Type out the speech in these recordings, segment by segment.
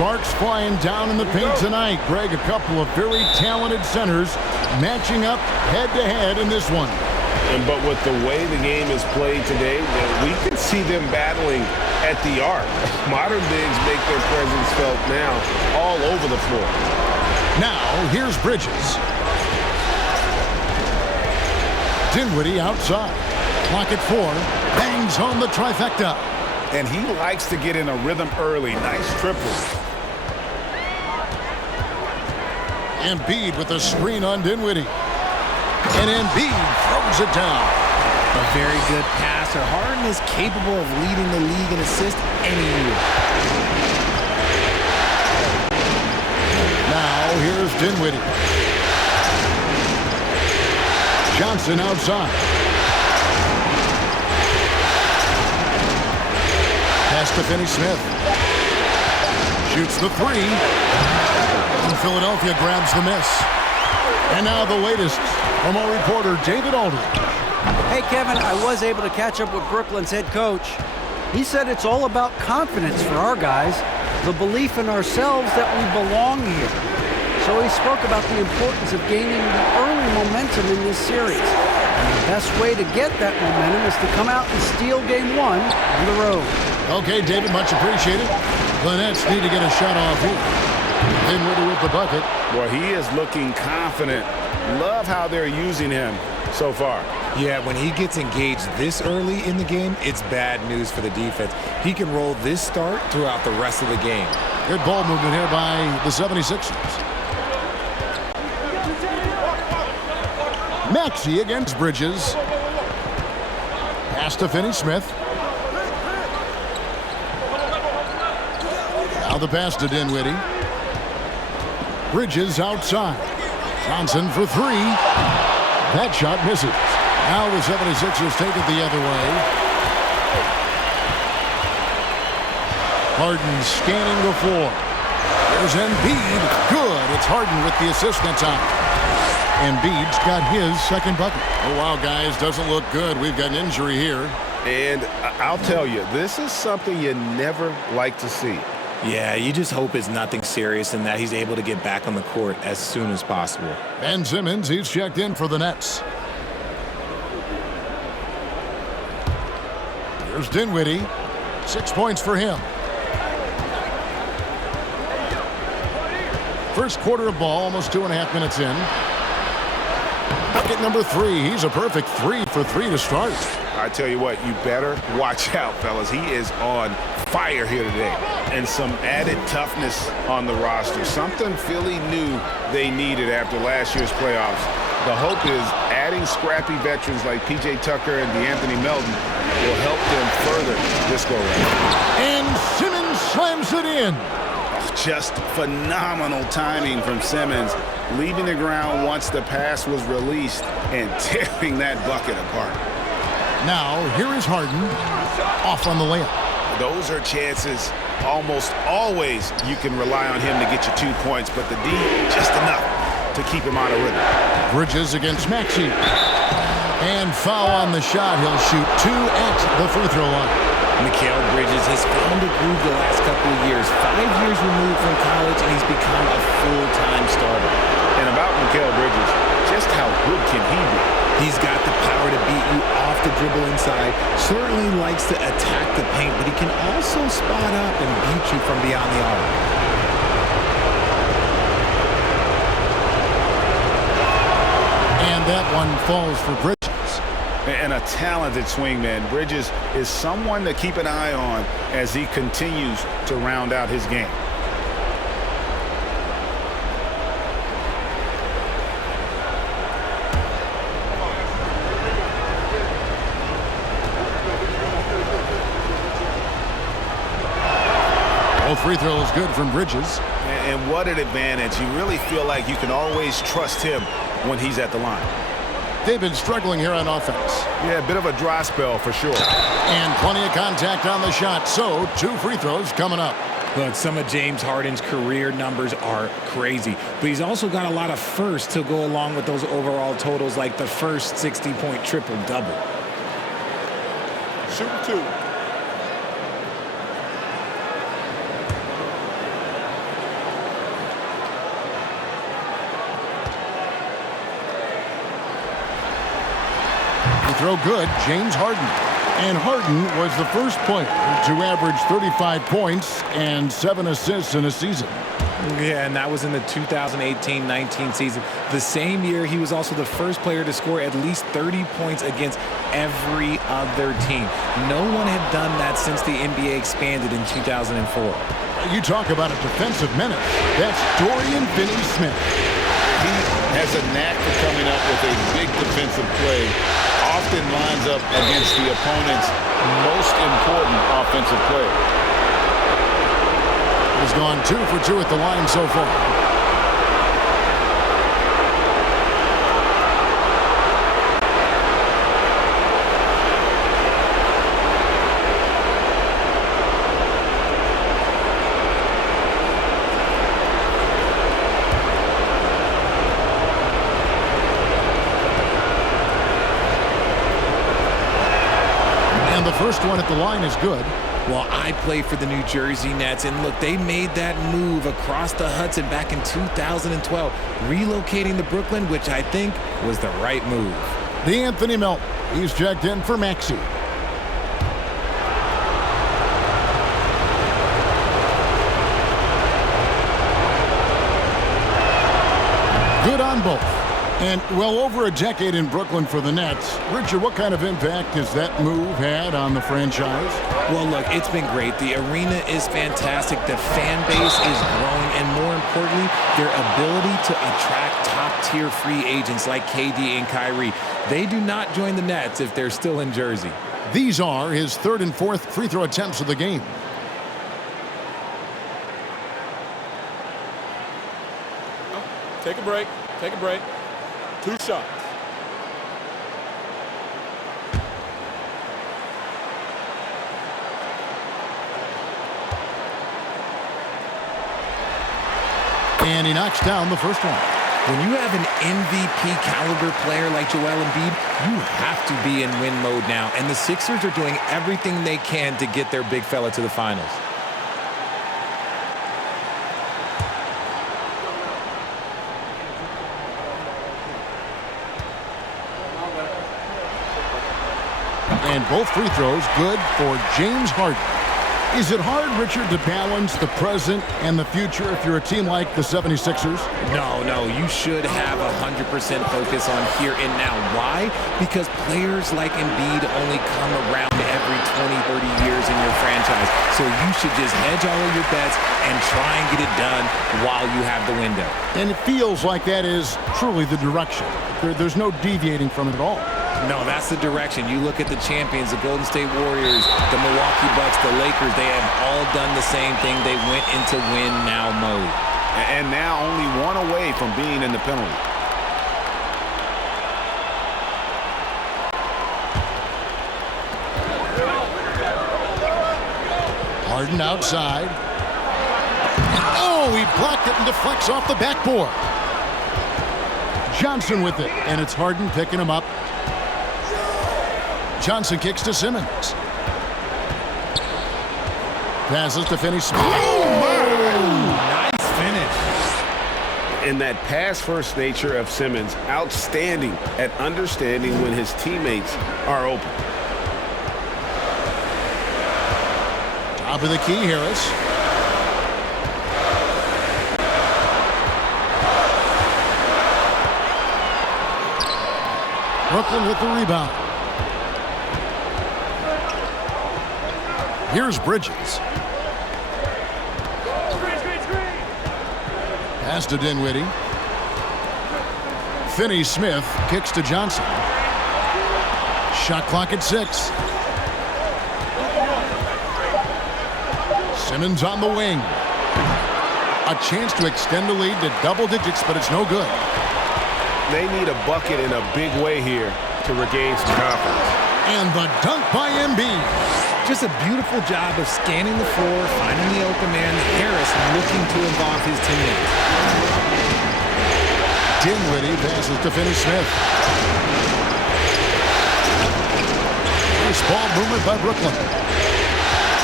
Sparks flying down in the paint tonight. Greg, a couple of very talented centers matching up head-to-head in this one. But with the way the game is played today, we can see them battling at the arc. Modern bigs make their presence felt now all over the floor. Now, here's Bridges. Dinwiddie outside. Clock at 4. Bangs home the trifecta. And he likes to get in a rhythm early. Nice triple. Embiid with a screen on Dinwiddie. And Embiid throws it down. A very good passer. Harden is capable of leading the league in assists any year. Now, here's Dinwiddie. Johnson outside. Pass to Finney-Smith. Shoots the 3. And Philadelphia grabs the miss. And now the latest from our reporter, David Aldridge. Hey, Kevin, I was able to catch up with Brooklyn's head coach. He said it's all about confidence for our guys, the belief in ourselves that we belong here. So he spoke about the importance of gaining the early momentum in this series. And the best way to get that momentum is to come out and steal game 1 on the road. Okay, David, much appreciated. The Nets need to get a shot off here. Dinwiddie with the bucket. Well, he is looking confident. Love how they're using him so far. Yeah, when he gets engaged this early in the game, it's bad news for the defense. He can roll this start throughout the rest of the game. Good ball movement here by the 76ers. Maxey against Bridges. Pass to Finney-Smith. Now the pass to Dinwiddie. Bridges outside. Johnson for 3. That shot misses. Now the 76ers take it the other way. Harden scanning the floor. There's Embiid. Good. It's Harden with the assist that time. Embiid's got his second bucket. Oh, wow, guys. Doesn't look good. We've got an injury here. And I'll tell you, this is something you never like to see. Yeah, you just hope it's nothing serious and that he's able to get back on the court as soon as possible. Ben Simmons, he's checked in for the Nets. Here's Dinwiddie. 6 points for him. First quarter of ball, almost 2.5 minutes in. Bucket number 3. He's a perfect 3 for 3 to start. I tell you what, you better watch out, fellas. He is on fire here today. And some added toughness on the roster. Something Philly knew they needed after last year's playoffs. The hope is adding scrappy veterans like P.J. Tucker and DeAnthony Melton will help them further this go-round. And Simmons slams it in. Just phenomenal timing from Simmons, leaving the ground once the pass was released and tearing that bucket apart. Now, here is Harden, off on the layup. Those are chances. Almost always you can rely on him to get you 2 points, but the D, just enough to keep him out of rhythm. Bridges against Maxey. And foul on the shot. He'll shoot 2 at the free throw line. Mikal Bridges has found a groove the last couple of years. 5 years removed from college, and he's become a full-time starter. And about Mikal Bridges, just how good can he be? He's got the power to beat you off the dribble inside. Certainly likes to attack the paint, but he can also spot up and beat you from beyond the arc. And that one falls for Bridges. And a talented swingman. Bridges is someone to keep an eye on as he continues to round out his game. Both free throws good from Bridges. And what an advantage. You really feel like you can always trust him when he's at the line. They've been struggling here on offense. Yeah, a bit of a dry spell for sure. And plenty of contact on the shot. So 2 free throws coming up. Look, some of James Harden's career numbers are crazy, but he's also got a lot of firsts to go along with those overall totals, like the first 60-point triple-double. Shoot 2. throw good, James Harden. And Harden was the first player to average 35 points and 7 assists in a season. Yeah, and that was in the 2018-19 season. The same year, he was also the first player to score at least 30 points against every other team. No one had done that since the NBA expanded in 2004. You talk about a defensive menace. That's Dorian Finney-Smith. He has a knack for coming up with a big defensive play. Often lines up against the opponent's most important offensive player. He's gone 2 for 2 at the line so far. And the first one at the line is good. Well, I play for the New Jersey Nets, and look, they made that move across the Hudson back in 2012, relocating to Brooklyn, which I think was the right move. Anthony Melton, he's checked in for Maxey. Good on both. And well over a decade in Brooklyn for the Nets. Richard, what kind of impact has that move had on the franchise? Well, look, it's been great. The arena is fantastic. The fan base is growing. And more importantly, their ability to attract top-tier free agents like KD and Kyrie. They do not join the Nets if they're still in Jersey. These are his 3rd and 4th free throw attempts of the game. Take a break. Take a break. 2 shots. And he knocks down the first one. When you have an MVP caliber player like Joel Embiid, you have to be in win mode now. And the Sixers are doing everything they can to get their big fella to the finals. And both free throws good for James Harden. Is it hard, Richard, to balance the present and the future if you're a team like the 76ers? No, you should have 100% focus on here and now. Why? Because players like Embiid only come around every 20, 30 years in your franchise. So you should just hedge all of your bets and try and get it done while you have the window. And it feels like that is truly the direction. There's no deviating from it at all. No, that's the direction. You look at the champions, the Golden State Warriors, the Milwaukee Bucks, the Lakers, they have all done the same thing. They went into win-now mode. And now only one away from being in the penalty. Harden outside. Oh, he blocked it and deflects off the backboard. Johnson with it, and it's Harden picking him up. Johnson kicks to Simmons. Passes to Finney-Smith. Nice finish. In that pass-first nature of Simmons, outstanding at understanding when his teammates are open. Top of the key, Harris. Brooklyn with the rebound. Here's Bridges. Pass to Dinwiddie. Finney-Smith kicks to Johnson. Shot clock at 6. Simmons on the wing. A chance to extend the lead to double digits, but it's no good. They need a bucket in a big way here to regain some confidence. And the dunk by Embiid. Just a beautiful job of scanning the floor, finding the open man. Harris looking to involve his teammates. Dinwiddie passes to Finney-Smith. Nice ball movement by Brooklyn.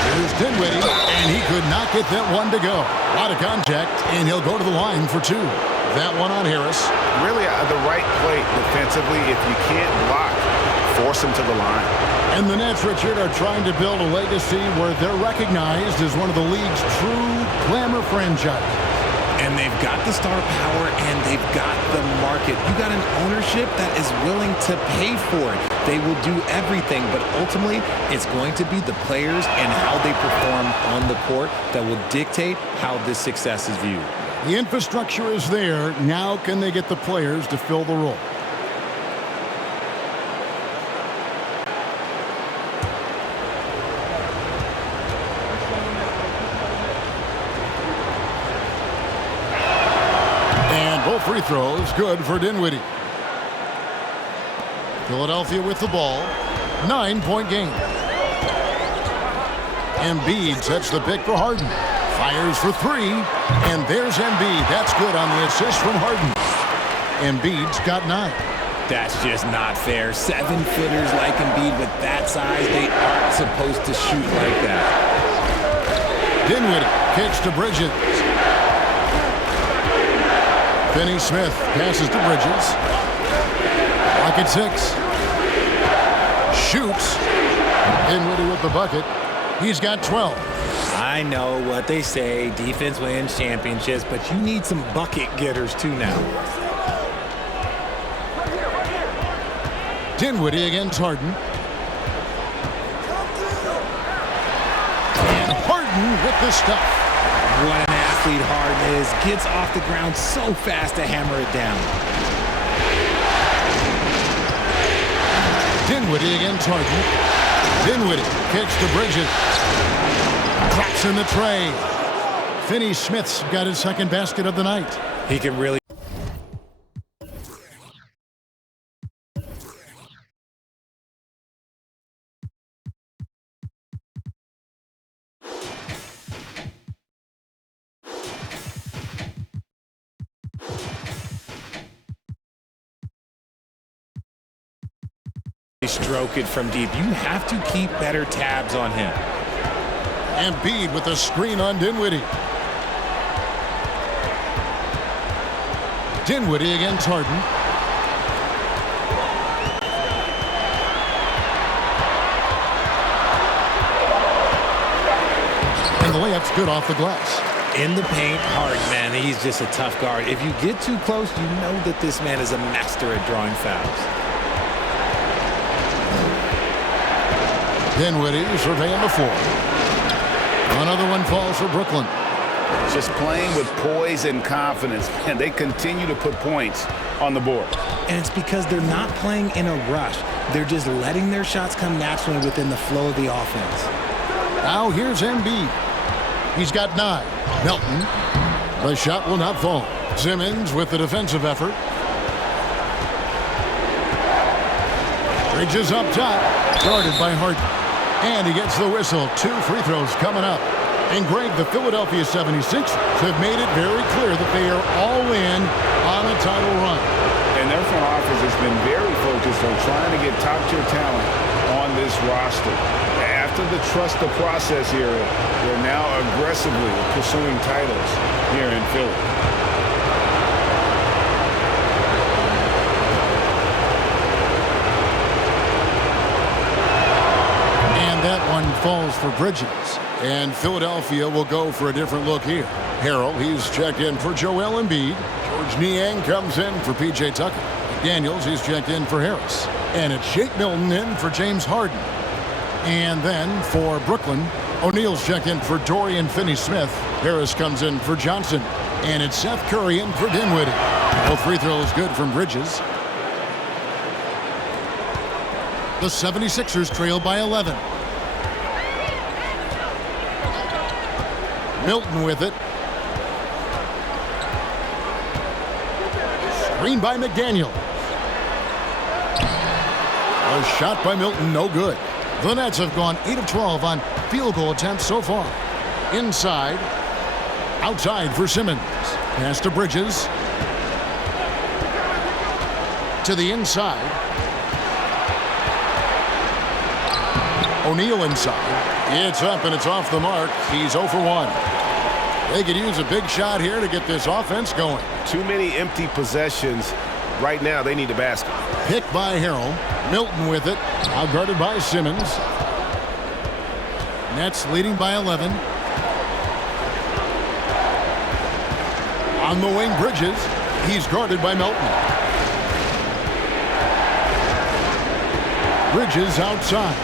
Here's Dinwiddie, and he could not get that one to go. Out of contact, and he'll go to the line for 2. That one on Harris. Really the right play defensively if you can't block. force them to the line. And the Nets, Richard, are trying to build a legacy where they're recognized as one of the league's true glamour franchises. And they've got the star power and they've got the market. You got an ownership that is willing to pay for it. They will do everything, but ultimately it's going to be the players and how they perform on the court that will dictate how this success is viewed. The infrastructure is there. Now can they get the players to fill the role? Both free throws good for Dinwiddie. Philadelphia with the ball. 9-point game. Embiid sets the pick for Harden. Fires for three. And there's Embiid. That's good on the assist from Harden. Embiid's got 9. That's just not fair. 7-footers like Embiid with that size, they aren't supposed to shoot like that. Dinwiddie kicks to Bridges. Finney Smith passes to Bridges. Clock at 6. Shoots. Dinwiddie with the bucket. He's got 12. I know what they say, defense wins championships, but you need some bucket getters too now. Dinwiddie against Harden. And Harden with the stuff. What an athlete Harden is. Gets off the ground so fast to hammer it down. Dinwiddie against Harden. Dinwiddie kicks to Bridges. Drops in the tray. Finney Smith's got his second basket of the night. He can really stroke it from deep. You have to keep better tabs on him. Embiid with a screen on Dinwiddie. Dinwiddie against Harden. And the layup's good off the glass. In the paint, Harden, man, he's just a tough guard. If you get too close, you know that this man is a master at drawing fouls. Dinwiddie surveying the floor. Another one falls for Brooklyn. Just playing with poise and confidence, and they continue to put points on the board. And it's because they're not playing in a rush. They're just letting their shots come naturally within the flow of the offense. Now here's Embiid. He's got 9. Melton. The shot will not fall. Simmons with the defensive effort. Bridges up top. Guarded by Harden. And he gets the whistle. 2 free throws coming up. And Greg, the Philadelphia 76ers have made it very clear that they are all in on a title run. And their front office has been very focused on trying to get top-tier talent on this roster. After the trust the process era, they're now aggressively pursuing titles here in Philly. That one falls for Bridges. And Philadelphia will go for a different look here. Harrell, he's checked in for Joel Embiid. George Niang comes in for P.J. Tucker. Daniels, he's checked in for Harris. And it's Shake Milton in for James Harden. And then for Brooklyn, O'Neal's checked in for Dorian Finney-Smith. Harris comes in for Johnson. And it's Seth Curry in for Dinwiddie. Both free throws good from Bridges. The 76ers trail by 11. Milton with it. Screen by McDaniel. A shot by Milton, no good. The Nets have gone 8 of 12 on field goal attempts so far. Inside. Outside for Simmons. Pass to Bridges. To the inside. O'Neal inside. It's up and it's off the mark. He's 0 for 1. They could use a big shot here to get this offense going. Too many empty possessions Right now, they need a basket. Picked by Harrell. Milton with it. Out guarded by Simmons. Nets leading by 11. On the wing, Bridges. He's guarded by Milton. Bridges outside.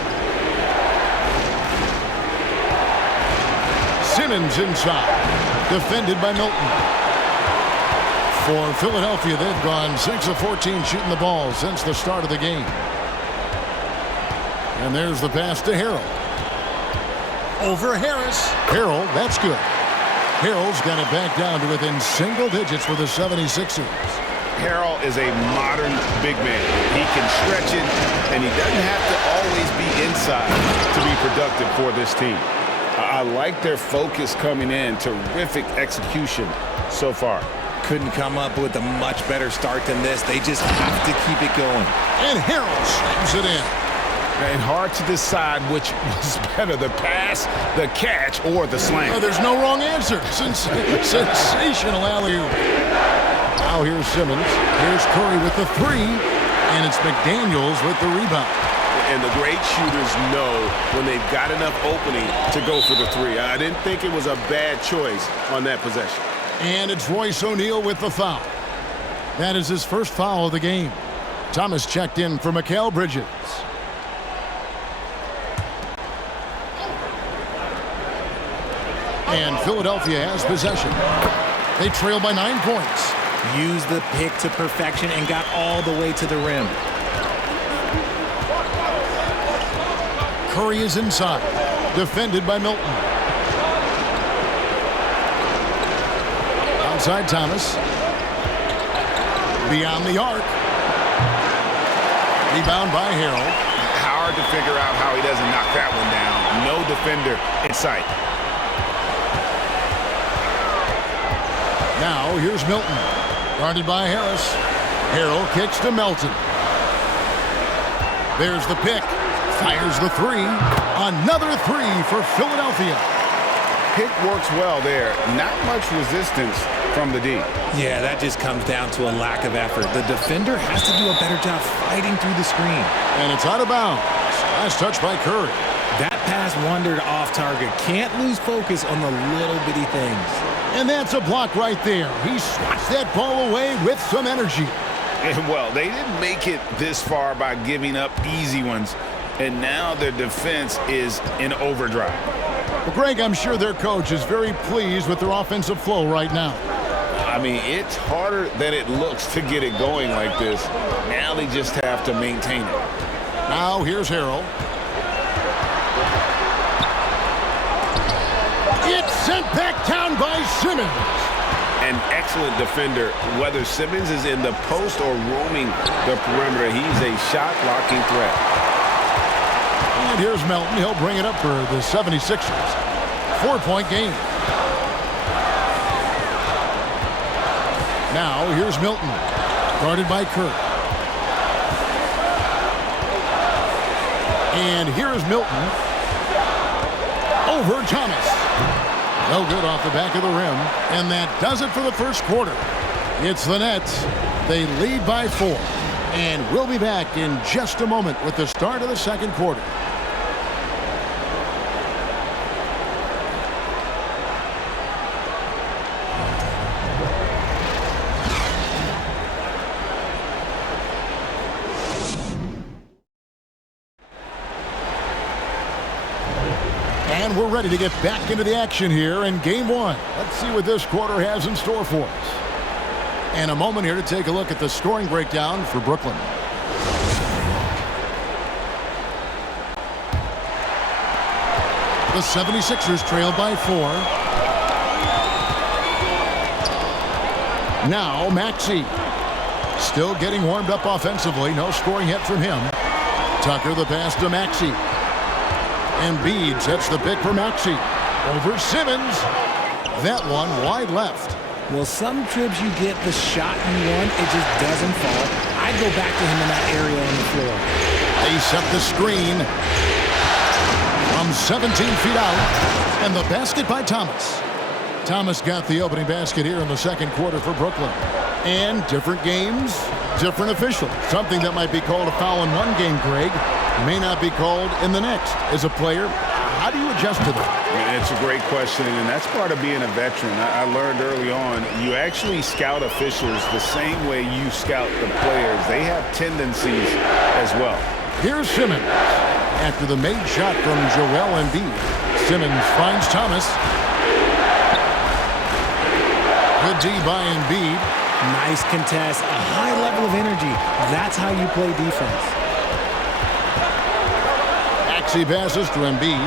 Simmons inside. Defended by Milton. For Philadelphia, they've gone 6 of 14 shooting the ball since the start of the game. And there's the pass to Harrell. Over Harris. Harrell, that's good. Harrell's got it back down to within single digits for the 76ers. Harrell is a modern big man. He can stretch it, and he doesn't have to always be inside to be productive for this team. I like their focus coming in. Terrific execution so far. Couldn't come up with a much better start than this. They just have to keep it going. And Harrell slams it in. And hard to decide which was better, the pass, the catch, or the slam. Oh, there's no wrong answer. Sensational alley-oop. Now here's Simmons. Here's Curry with the three. And it's McDaniels with the rebound. And the great shooters know when they've got enough opening to go for the three. I didn't think it was a bad choice on that possession. And it's Royce O'Neal with the foul. That is his first foul of the game. Thomas checked in for Mikal Bridges. And Philadelphia has possession. They trail by 9 points. Used the pick to perfection and got all the way to the rim. Curry is inside. Defended by Milton. Outside Thomas. Beyond the arc. Rebound by Harrell. Hard to figure out how he doesn't knock that one down. No defender in sight. Now here's Milton. Guarded by Harris. Harrell kicks to Melton. There's the pick. Fires the three. Another three for Philadelphia. Pick works well there. Not much resistance from the D. Yeah, that just comes down to a lack of effort. The defender has to do a better job fighting through the screen. And it's out of bounds. Nice touch by Curry. That pass wandered off target. Can't lose focus on the little bitty things. And that's a block right there. He swats that ball away with some energy. And well, they didn't make it this far by giving up easy ones. And now their defense is in overdrive. Well, Greg, I'm sure their coach is very pleased with their offensive flow right now. I mean, it's harder than it looks to get it going like this. Now they just have to maintain it. Now here's Harrell. It's sent back down by Simmons. An excellent defender. Whether Simmons is in the post or roaming the perimeter, he's a shot-blocking threat. And here's Melton. He'll bring it up for the 76ers. 4-point game. Now here's Milton. Guarded by Kirk. And here's Milton. Over Thomas. No good off the back of the rim. And that does it for the first quarter. It's the Nets. They lead by 4. And we'll be back in just a moment with the start of the second quarter. And we're ready to get back into the action here in Game 1. Let's see what this quarter has in store for us. And a moment here to take a look at the scoring breakdown for Brooklyn. The 76ers trail by 4. Now Maxey. Still getting warmed up offensively. No scoring yet from him. Tucker the pass to Maxey. Embiid sets the pick for Maxey. Over Simmons. That one wide left. Well, some trips you get the shot you want, it just doesn't fall. I'd go back to him in that area on the floor. They set the screen from 17 feet out. And the basket by Thomas. Thomas got the opening basket here in the second quarter for Brooklyn. And different games, different officials. Something that might be called a foul in one game, Greg, may not be called in the next. As a player, how do you adjust to that? It's a great question, and that's part of being a veteran. I learned early on, you actually scout officials the same way you scout the players. They have tendencies as well. Here's Simmons. After the made shot from Joel Embiid, Simmons finds Thomas. Good D by Embiid. Nice contest, a high level of energy. That's how you play defense. Axie passes to Embiid.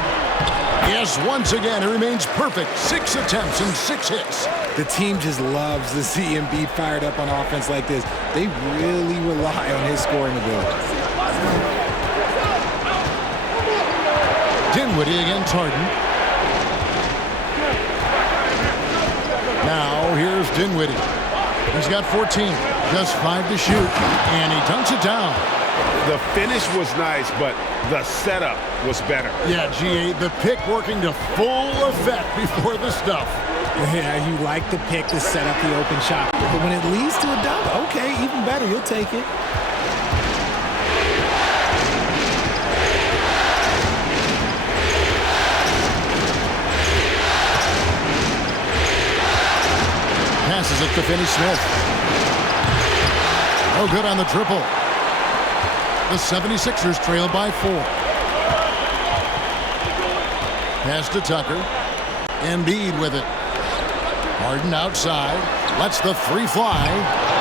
Yes, once again, he remains perfect. 6 attempts and 6 hits. The team just loves to see Embiid fired up on offense like this. They really rely on his scoring ability. Dinwiddie against Harden. Now, here's Dinwiddie. He's got 14, just 5 to shoot, and he dunks it down. The finish was nice, but the setup was better. Yeah, G.A., the pick working to full effect before the stuff. Yeah, you like the pick to set up the open shot. But when it leads to a dunk, okay, even better, you'll take it. Passes it to Finney-Smith. No good on the triple. The 76ers trail by 4. Pass to Tucker. Embiid with it. Harden outside. Lets the 3 fly.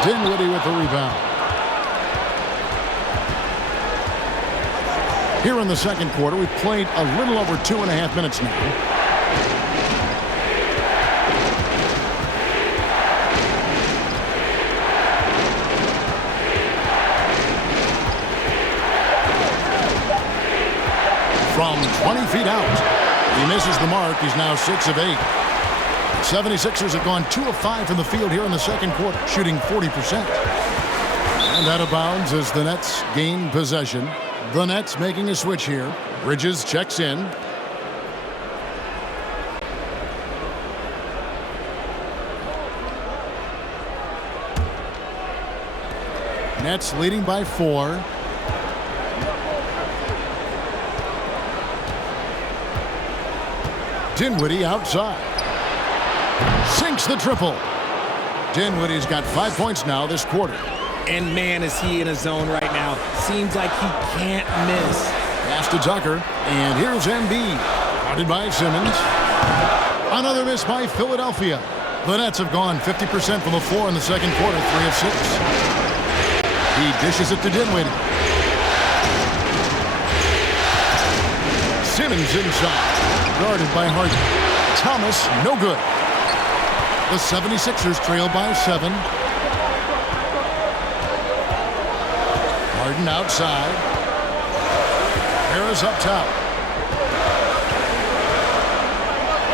Dinwiddie with the rebound. Here in the second quarter, we've played a little over 2.5 minutes now. From 20 feet out. He misses the mark. He's now 6 of 8. 76ers have gone 2 of 5 from the field here in the second quarter, shooting 40%. And out of bounds as the Nets gain possession. The Nets making a switch here. Bridges checks in. Nets leading by 4. Dinwiddie outside. Sinks the triple. Dinwiddie's got 5 points now this quarter. And man, is he in a zone right now. Seems like he can't miss. Pass to Tucker. And here's Embiid. Guarded by Simmons. Another miss by Philadelphia. The Nets have gone 50% from the floor in the second quarter, 3 of 6. He dishes it to Dinwiddie. Simmons inside. Guarded by Harden. Thomas, no good. The 76ers trail by 7. Harden outside. Harris up top.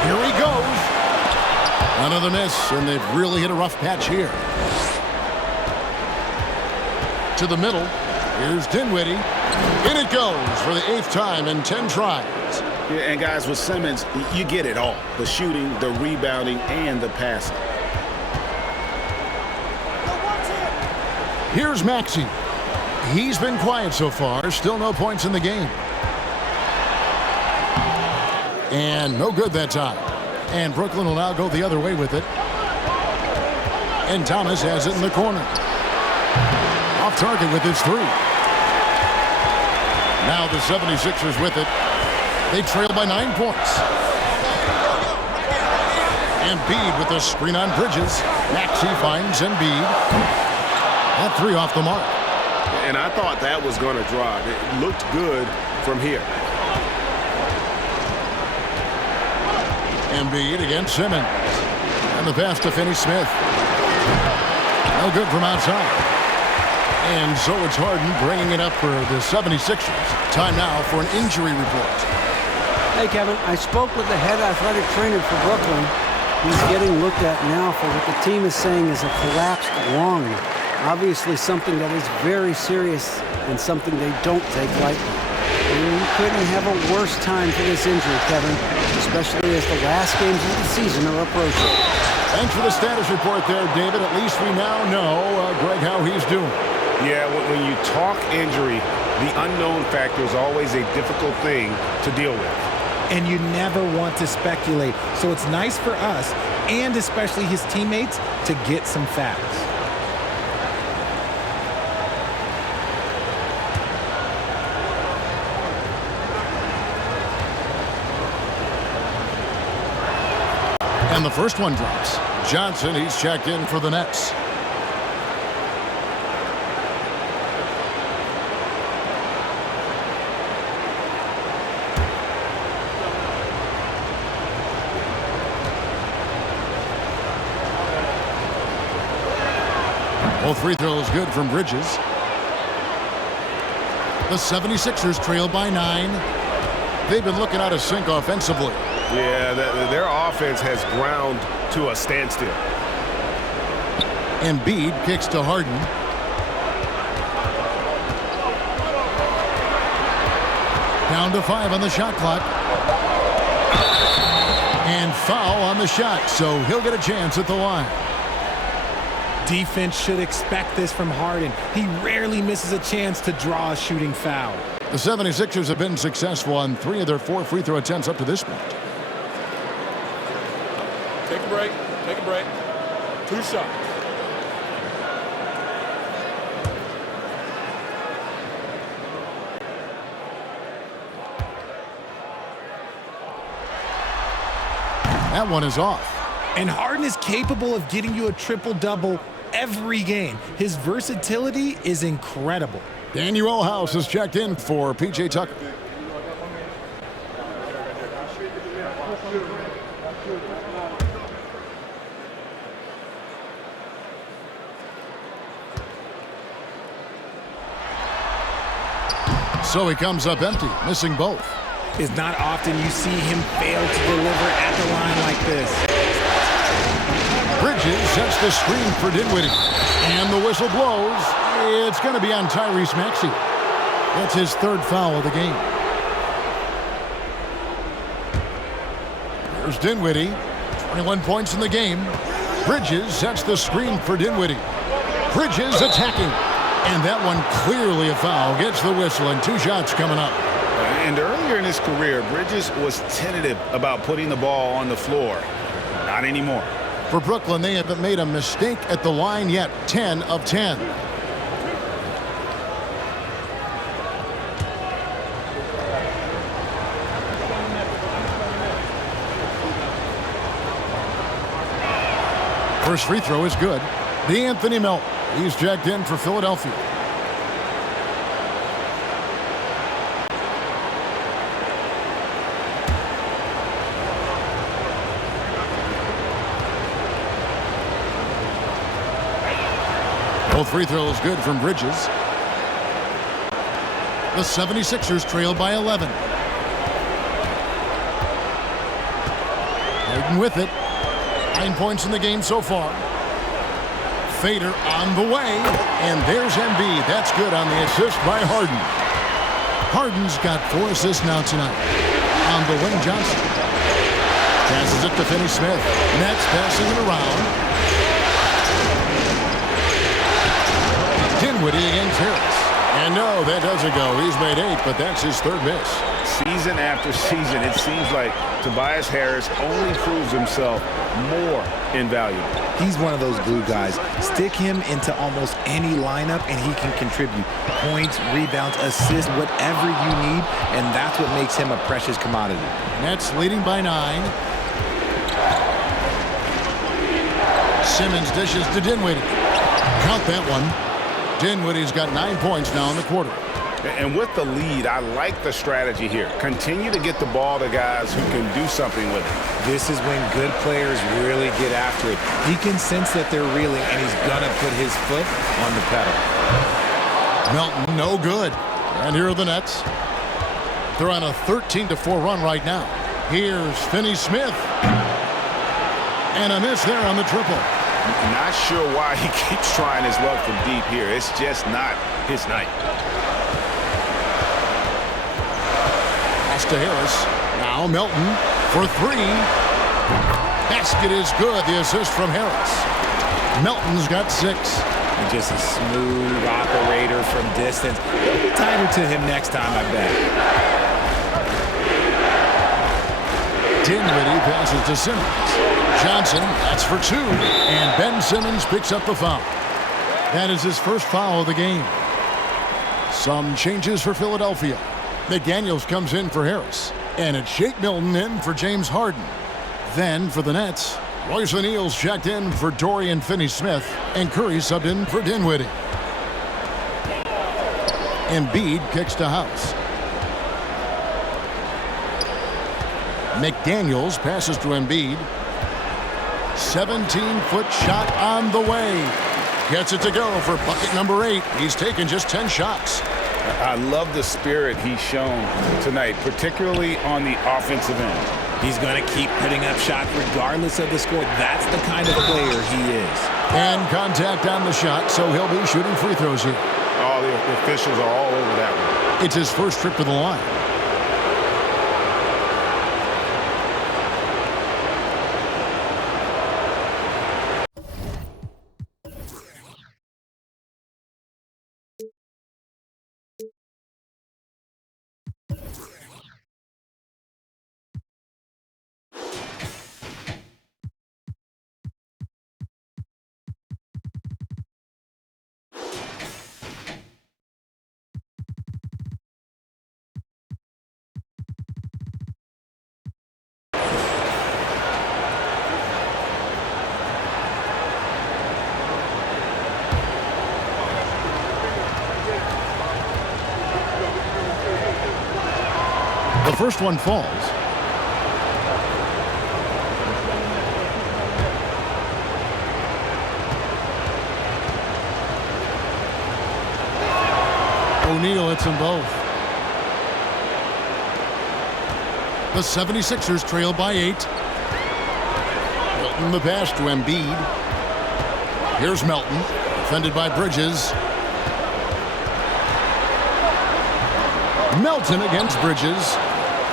Here he goes. Another miss, and they've really hit a rough patch here. To the middle. Here's Dinwiddie. In it goes for the 8th time in 10 tries. Yeah, and guys, with Simmons, you get it all. The shooting, the rebounding, and the passing. Here's Maxey. He's been quiet so far. Still no points in the game. And no good that time. And Brooklyn will now go the other way with it. And Thomas has it in the corner. Off target with his 3. Now the 76ers with it. They trail by 9 points. Embiid with the screen on Bridges. Maxey finds Embiid. That 3 off the mark. And I thought that was going to drive. It looked good from here. Embiid against Simmons. And the pass to Finney-Smith. No good from outside. And so it's Harden bringing it up for the 76ers. Time now for an injury report. Hey, Kevin, I spoke with the head athletic trainer for Brooklyn. He's getting looked at now for what the team is saying is a collapsed lung. Obviously something that is very serious and something they don't take lightly. You couldn't have a worse time for this injury, Kevin, especially as the last games of the season are approaching. Thanks for the status report there, David. At least we now know, Greg, how he's doing. Yeah, when you talk injury, the unknown factor is always a difficult thing to deal with. And you never want to speculate. So it's nice for us, and especially his teammates, to get some facts. And the first one drops. Johnson, he's checked in for the Nets. Both free throws good from Bridges. The 76ers trail by 9. They've been looking out of sync offensively. Yeah, their offense has ground to a standstill. Embiid kicks to Harden. Down to 5 on the shot clock. And foul on the shot, so he'll get a chance at the line. Defense should expect this from Harden. He rarely misses a chance to draw a shooting foul. The 76ers have been successful on 3 of their 4 free throw attempts up to this point. Take a break. Take a break. 2 shots. That one is off. And Harden is capable of getting you a triple-double every game. His versatility is incredible. Daniel House has checked in for P.J. Tucker. So he comes up empty, missing both. It's not often you see him fail to deliver at the line like this. Bridges sets the screen for Dinwiddie. And the whistle blows. It's going to be on Tyrese Maxey. That's his 3rd foul of the game. Here's Dinwiddie. 21 points in the game. Bridges sets the screen for Dinwiddie. Bridges attacking. And that one clearly a foul. Gets the whistle, and 2 shots coming up. And earlier in his career, Bridges was tentative about putting the ball on the floor. Not anymore. For Brooklyn, they haven't made a mistake at the line yet. 10 of 10. First free throw is good. Anthony Melton. He's checked in for Philadelphia. Both free throws good from Bridges. The 76ers trail by 11. Harden with it. 9 points in the game so far. Fader on the way. And there's Embiid. That's good on the assist by Harden. Harden's got 4 assists now tonight. On the wing, Johnson. Passes it to Finney-Smith. Nets passing it around. Dinwiddie against Harris. And no, that doesn't go. He's made 8, but that's his 3rd miss. Season after season, it seems like Tobias Harris only proves himself more invaluable. He's one of those glue guys. Stick him into almost any lineup, and he can contribute. Points, rebounds, assists, whatever you need, and that's what makes him a precious commodity. Nets leading by 9. Simmons dishes to Dinwiddie. Count that one. Dinwiddie's got 9 points now in the quarter. And with the lead, I like the strategy here. Continue to get the ball to guys who can do something with it. This is when good players really get after it. He can sense that they're reeling, and he's going to put his foot on the pedal. Melton, no good. And here are the Nets. They're on a 13-4 run right now. Here's Finney-Smith. And a miss there on the triple. Not sure why he keeps trying his luck from deep here. It's just not his night. pass to Harris. Now Melton for three. Basket is good. The assist from Harris. Melton's got 6. And just a smooth operator from distance. He'll be tighter to him next time, I bet. Dinwiddie passes to Simmons. Johnson, that's for 2. And Ben Simmons picks up the foul. That is his first foul of the game. Some changes for Philadelphia. McDaniels comes in for Harris. And it's Shake Milton in for James Harden. Then for the Nets, Royce O'Neal's checked in for Dorian Finney-Smith. And Curry subbed in for Dinwiddie. Embiid kicks to House. McDaniels passes to Embiid. 17-foot shot on the way. Gets it to go for bucket number 8. He's taken just 10 shots. I love the spirit he's shown tonight, particularly on the offensive end. He's going to keep putting up shots regardless of the score. That's the kind of player he is. And contact on the shot, so he'll be shooting free throws here. Oh, the officials are all over that one. It's his first trip to the line. The first one falls. O'Neal hits them both. The 76ers trail by 8. Milton the pass to Embiid. Here's Melton, defended by Bridges. Melton against Bridges.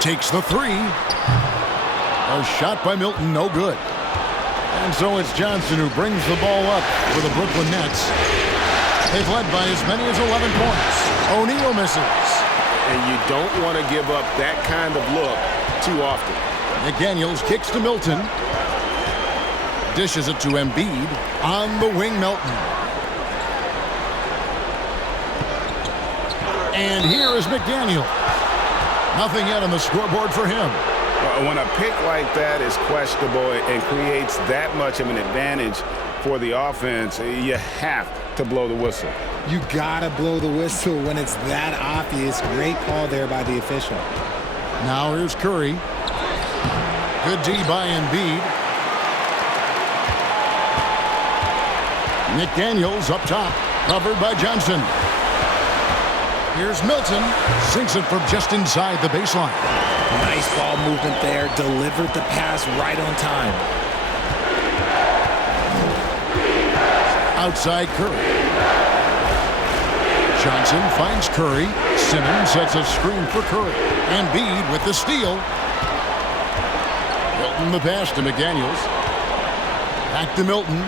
Takes the 3. A shot by Milton, no good. And so it's Johnson who brings the ball up for the Brooklyn Nets. They've led by as many as 11 points. O'Neal misses. And you don't want to give up that kind of look too often. McDaniels kicks to Milton. Dishes it to Embiid. On the wing, Melton. And here is McDaniels. Nothing yet on the scoreboard for him. When a pick like that is questionable and creates that much of an advantage for the offense, you have to blow the whistle. You gotta blow the whistle when it's that obvious. Great call there by the official. Now here's Curry. Good D by Embiid. McDaniels up top, covered by Johnson. Here's Milton, sinks it from just inside the baseline. Nice ball movement there, delivered the pass right on time. Outside Curry. Johnson finds Curry. Simmons sets a screen for Curry. Embiid with the steal. Milton the pass to McDaniels. Back to Milton.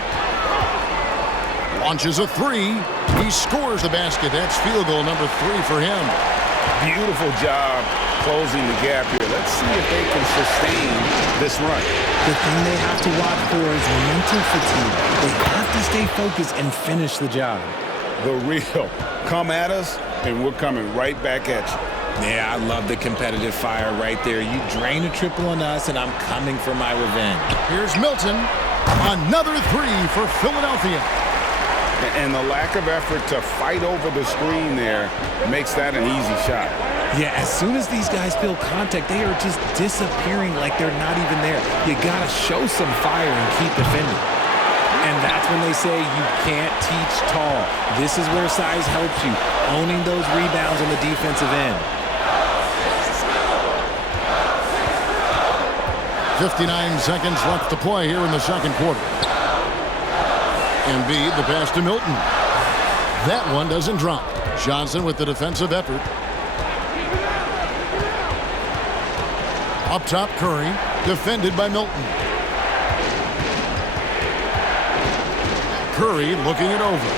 Launches a 3. He scores the basket. That's field goal number 3 for him. Beautiful job closing the gap here. Let's see if they can sustain this run. The thing they have to watch for is mental fatigue. They have to stay focused and finish the job. The real come at us, and we're coming right back at you. Yeah, I love the competitive fire right there. You drain a triple on us, and I'm coming for my revenge. Here's Milton. Another 3 for Philadelphia. And the lack of effort to fight over the screen there makes that an easy shot. Yeah, as soon as these guys feel contact, they are just disappearing like they're not even there. You got to show some fire and keep defending. And that's when they say you can't teach tall. This is where size helps you, owning those rebounds on the defensive end. 59 seconds left to play here in the second quarter. Embiid, the pass to Milton. That one doesn't drop. Johnson with the defensive effort. Up top, Curry, defended by Milton. Curry looking it over.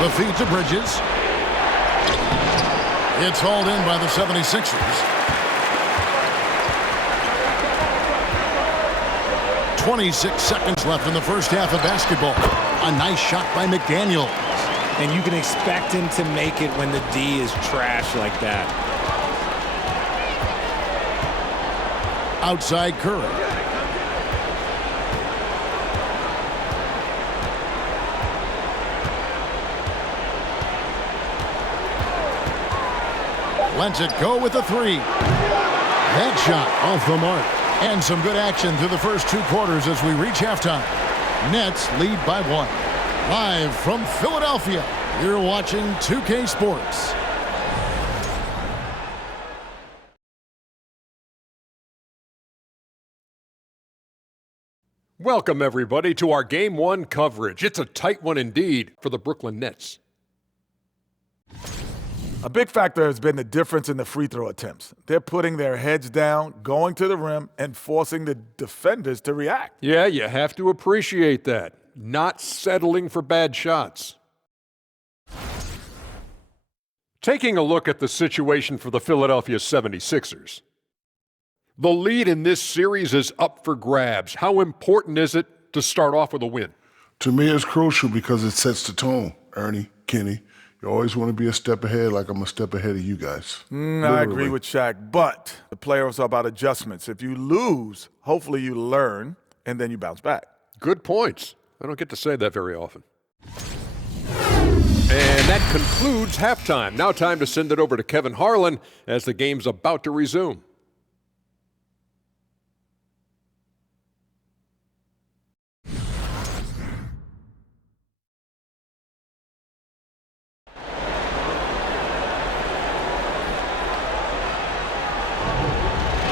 The feed to Bridges. It's hauled in by the 76ers. 26 seconds left in the first half of basketball. A nice shot by McDaniels. And you can expect him to make it when the D is trash like that. Outside Curry. Lets it go with a three. That shot off the mark. And some good action through the first 2 quarters as we reach halftime. Nets lead by 1. Live from Philadelphia, you're watching 2K Sports. Welcome, everybody, to our Game 1 coverage. It's a tight one indeed for the Brooklyn Nets. A big factor has been the difference in the free throw attempts. They're putting their heads down, going to the rim, and forcing the defenders to react. Yeah, you have to appreciate that. Not settling for bad shots. Taking a look at the situation for the Philadelphia 76ers. The lead in this series is up for grabs. How important is it to start off with a win? To me, it's crucial because it sets the tone, Ernie, Kenny. You always want to be a step ahead, like I'm a step ahead of you guys. I agree with Shaq, but the playoffs are about adjustments. If you lose, hopefully you learn, and then you bounce back. Good points. I don't get to say that very often. And that concludes halftime. Now time to send it over to Kevin Harlan as the game's about to resume.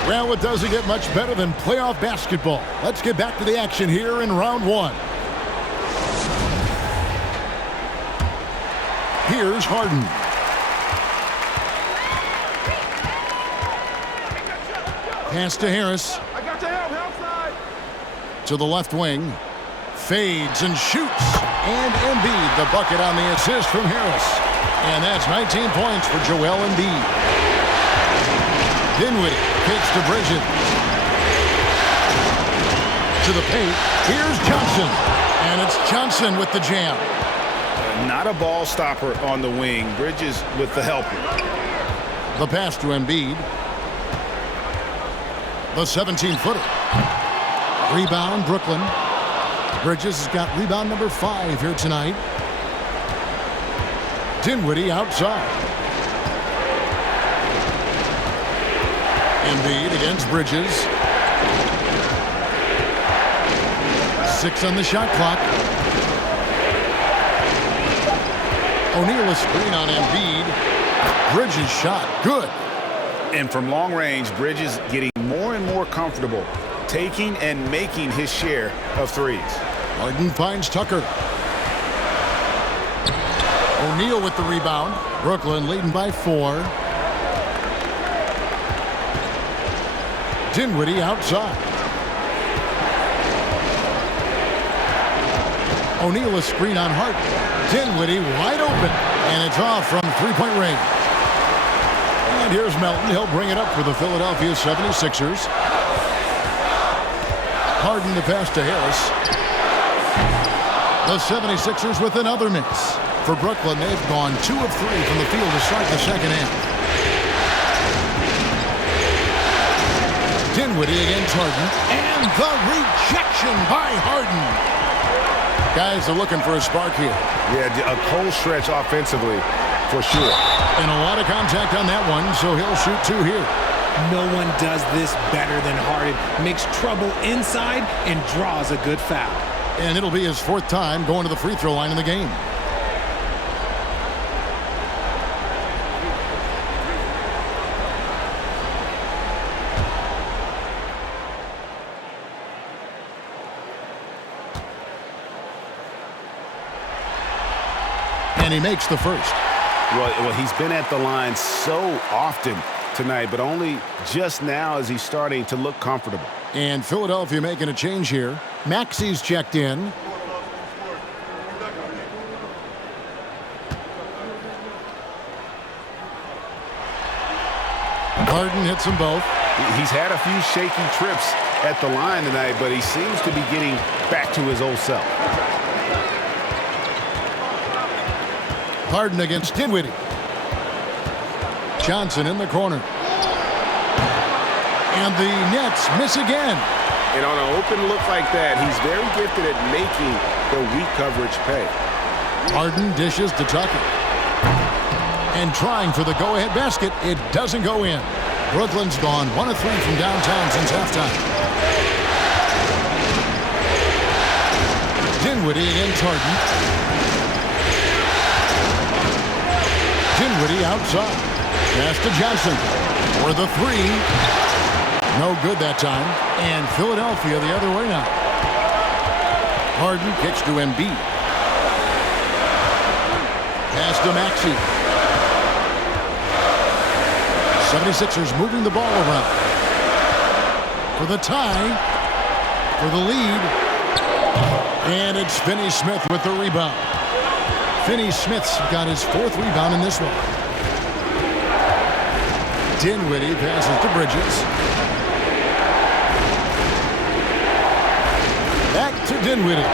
Well, it doesn't get much better than playoff basketball. Let's get back to the action here in round 1. Here's Harden. Pass to Harris. I got your help side. To the left wing. Fades and shoots. And Embiid, the bucket on the assist from Harris. And that's 19 points for Joel Embiid. Dinwiddie kicks to Bridges. To the paint. Here's Johnson. And it's Johnson with the jam. Not a ball stopper on the wing. Bridges with the helper. The pass to Embiid. The 17-footer. Rebound, Brooklyn. Bridges has got rebound number 5 here tonight. Dinwiddie outside. Embiid against Bridges. 6 on the shot clock. O'Neal a screen on Embiid. Bridges shot. Good. And from long range, Bridges getting more and more comfortable taking and making his share of threes. Harden finds Tucker. O'Neal with the rebound. Brooklyn leading by 4. Dinwiddie outside. O'Neal a screen on Harden. Dinwiddie wide open. And it's off from three-point range. And here's Melton. He'll bring it up for the Philadelphia 76ers. Harden to pass to Harris. The 76ers with another miss. For Brooklyn, they've gone 2 of 3 from the field to start the second half. Dinwiddie against Harden. And the rejection by Harden. Guys are looking for a spark here. Yeah, a cold stretch offensively for sure. And a lot of contact on that one, so he'll shoot 2 here. No one does this better than Harden. Makes trouble inside and draws a good foul. And it'll be his 4th time going to the free throw line in the game. And he makes the first. Well, he's been at the line so often tonight, but only just now is he starting to look comfortable. And Philadelphia making a change here. Maxey's checked in. Harden hits them both. He's had a few shaky trips at the line tonight, but he seems to be getting back to his old self. Harden against Dinwiddie. Johnson in the corner. And the Nets miss again. And on an open look like that, he's very gifted at making the weak coverage pay. Harden dishes to Tucker. And trying for the go-ahead basket, it doesn't go in. Brooklyn's gone 1 of 3 from downtown since halftime. Dinwiddie against Harden. Dinwiddie outside. Pass to Johnson for the 3. No good that time. And Philadelphia the other way now. Harden kicks to Embiid. Pass to Maxey. 76ers moving the ball around. For the tie. For the lead. And it's Finney-Smith with the rebound. Finney-Smith's got his 4th rebound in this one. Dinwiddie passes to Bridges. Back to Dinwiddie.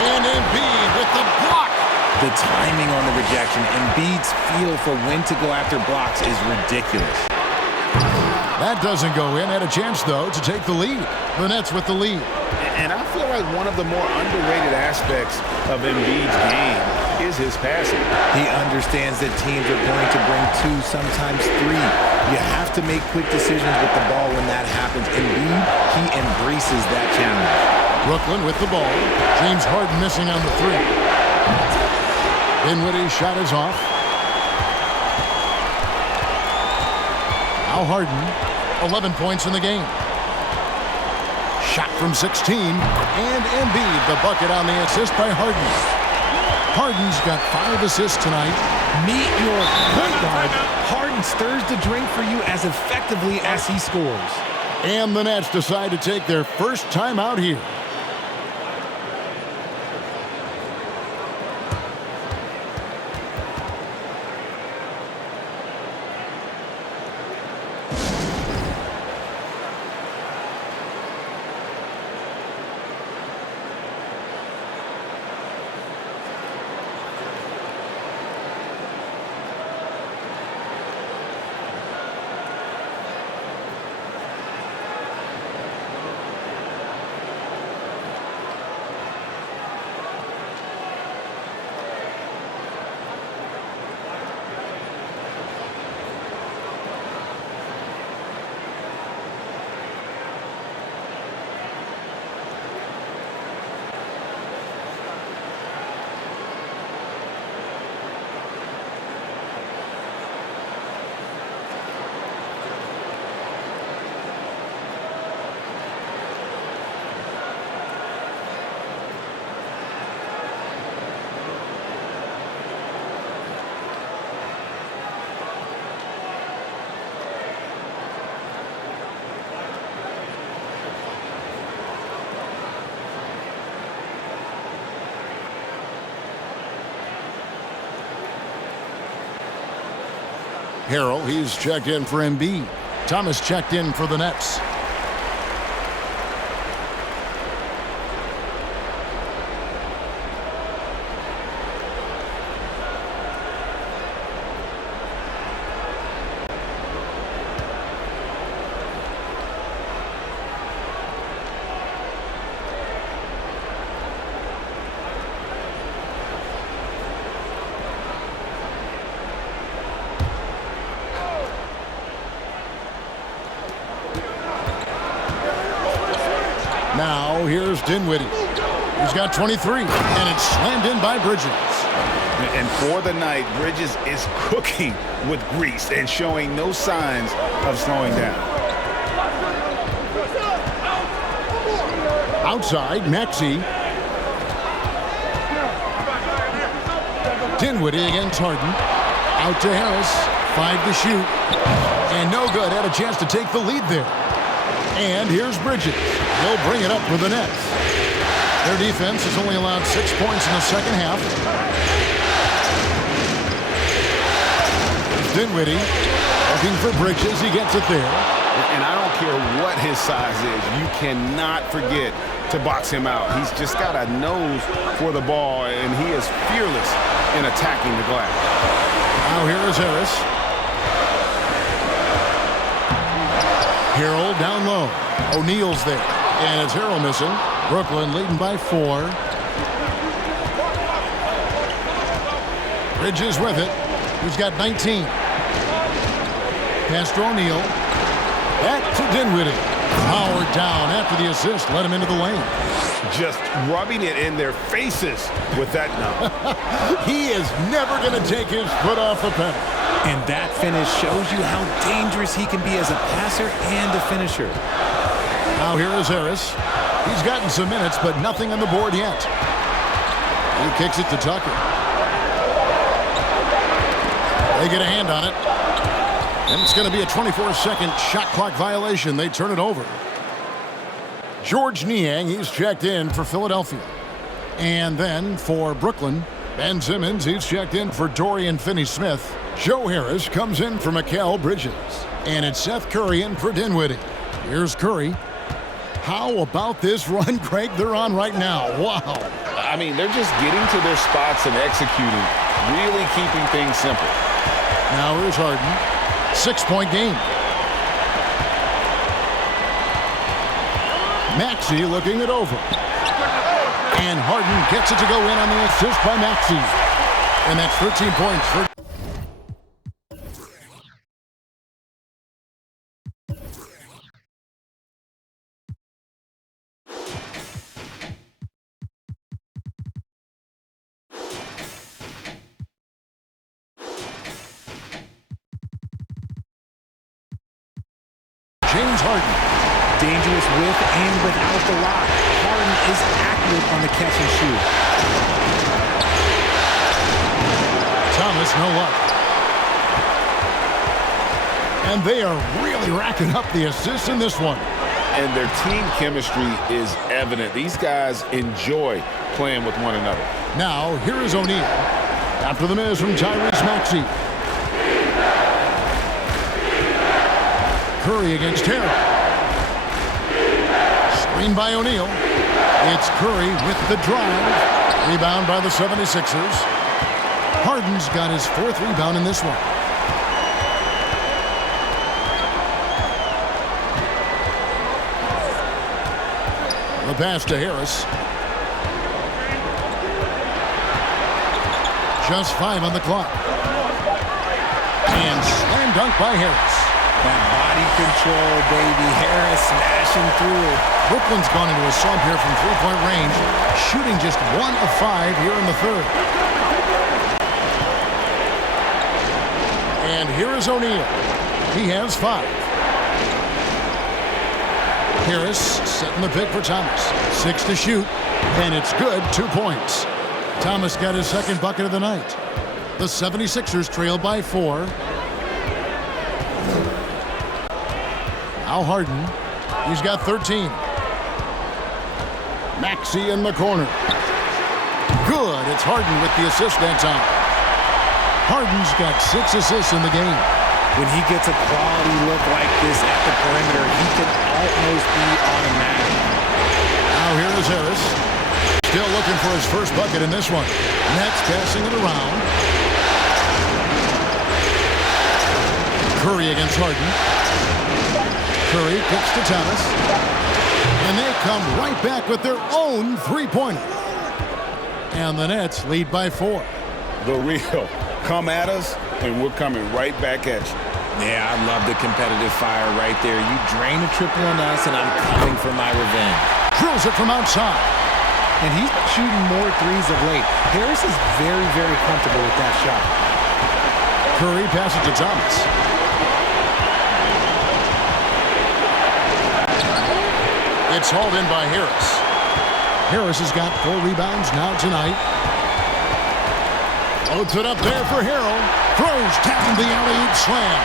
And Embiid with the block. The timing on the rejection, Embiid's feel for when to go after blocks is ridiculous. That doesn't go in. Had a chance, though, to take the lead. The Nets with the lead. And I feel like one of the more underrated aspects of Embiid's game is his passing. He understands that teams are going to bring 2, sometimes 3. You have to make quick decisions with the ball when that happens. Embiid, he embraces that challenge. Brooklyn with the ball. James Harden missing on the 3. Dinwiddie's shot is off. Now Harden, 11 points in the game. Shot from 16, and Embiid, the bucket on the assist by Harden. Harden's got 5 assists tonight. Meet your point guard. Harden stirs the drink for you as effectively as he scores. And the Nets decide to take their first time out here. Harrell, he's checked in for Embiid. Thomas checked in for the Nets. Now here's Dinwiddie. He's got 23, and it's slammed in by Bridges. And for the night, Bridges is cooking with grease and showing no signs of slowing down. Outside, Maxey. Dinwiddie against Harden. Out to Harris. 5 to shoot. And no good. Had a chance to take the lead there. And here's Bridges. He'll bring it up for the Nets. Their defense has only allowed 6 points in the second half. Dinwiddie looking for Bridges. He gets it there. And I don't care what his size is. You cannot forget to box him out. He's just got a nose for the ball, and he is fearless in attacking the glass. Now here is Harris. Harrell down low. O'Neal's there. And it's Harrell missing. Brooklyn leading by 4. Bridges with it. He's got 19. Pass to O'Neal. Back to Dinwiddie. Powered down after the assist. Let him into the lane. Just rubbing it in their faces with that now. He is never going to take his foot off the pedal. And that finish shows you how dangerous he can be as a passer and a finisher. Now here is Harris. He's gotten some minutes, but nothing on the board yet. He kicks it to Tucker. They get a hand on it. And it's going to be a 24-second shot clock violation. They turn it over. George Niang, he's checked in for Philadelphia. And then for Brooklyn, Ben Simmons, he's checked in for Dorian Finney-Smith. Joe Harris comes in for Mikal Bridges. And it's Seth Curry in for Dinwiddie. Here's Curry. How about this run, Craig, they're on right now? Wow. I mean, they're just getting to their spots and executing, really keeping things simple. Now here's Harden. 6-point game. Maxey looking it over. And Harden gets it to go in on the assist by Maxey. And that's 13 points for James Harden. Dangerous with and without the rock. Harden is accurate on the catch and shoot. Thomas, no luck. And they are really racking up the assists in this one. And their team chemistry is evident. These guys enjoy playing with one another. Now, here is O'Neal. After the miss from Tyrese Maxey. Curry against Harrell. Screen by O'Neal. It's Curry with the drive. Rebound by the 76ers. Harden's got his 4th rebound in this one. The pass to Harris. Just 5 on the clock. And slam dunk by Harris. That body control, baby. Harris smashing through. Brooklyn's gone into a slump here from 3-point range, shooting just 1 of 5 here in the 3rd. And here is O'Neal. He has 5. Harris setting the pick for Thomas. 6 to shoot, and it's good. 2 points. Thomas got his 2nd bucket of the night. The 76ers trail by 4. Now Harden. He's got 13. Maxey in the corner. Good. It's Harden with the assist that time. Harden's got 6 assists in the game. When he gets a quality look like this at the perimeter, he can almost be automatic. Now here is Harris. Still looking for his 1st bucket in this one. Nets passing it around. Curry against Harden. Curry kicks to Thomas. And they come right back with their own 3-pointer. And the Nets lead by 4. The real. Come at us, and we're coming right back at you. Yeah, I love the competitive fire right there. You drain a triple on us, and I'm coming for my revenge. Drills it from outside. And he's shooting more threes of late. Harris is very, very comfortable with that shot. Curry passes to Thomas. It's hauled in by Harris. Harris has got 4 rebounds now tonight. Loads it up there for Harrell. Throws down the alley-oop slam.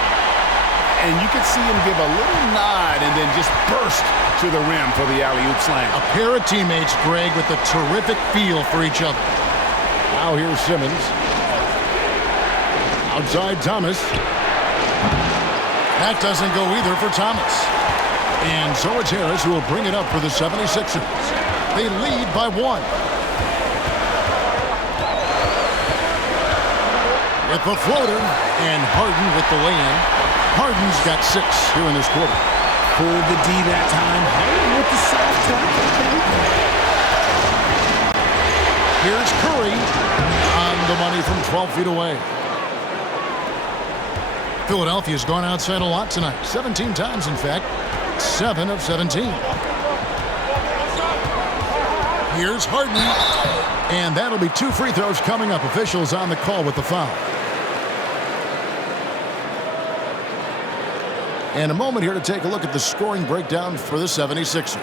And you could see him give a little nod and then just burst to the rim for the alley-oop slam. A pair of teammates, Greg, with a terrific feel for each other. Now here's Simmons. Outside Thomas. That doesn't go either for Thomas. And so it's Harris who will bring it up for the 76ers. They lead by 1. With the floater, and Harden with the lay-in. Harden's got 6 here in this quarter. Pulled the D that time. Harden with the soft touch. Here's Curry on the money from 12 feet away. Philadelphia's gone outside a lot tonight. 17 times, in fact. 7 of 17. Here's Harden. And that'll be 2 free throws coming up. Officials on the call with the foul. And a moment here to take a look at the scoring breakdown for the 76ers.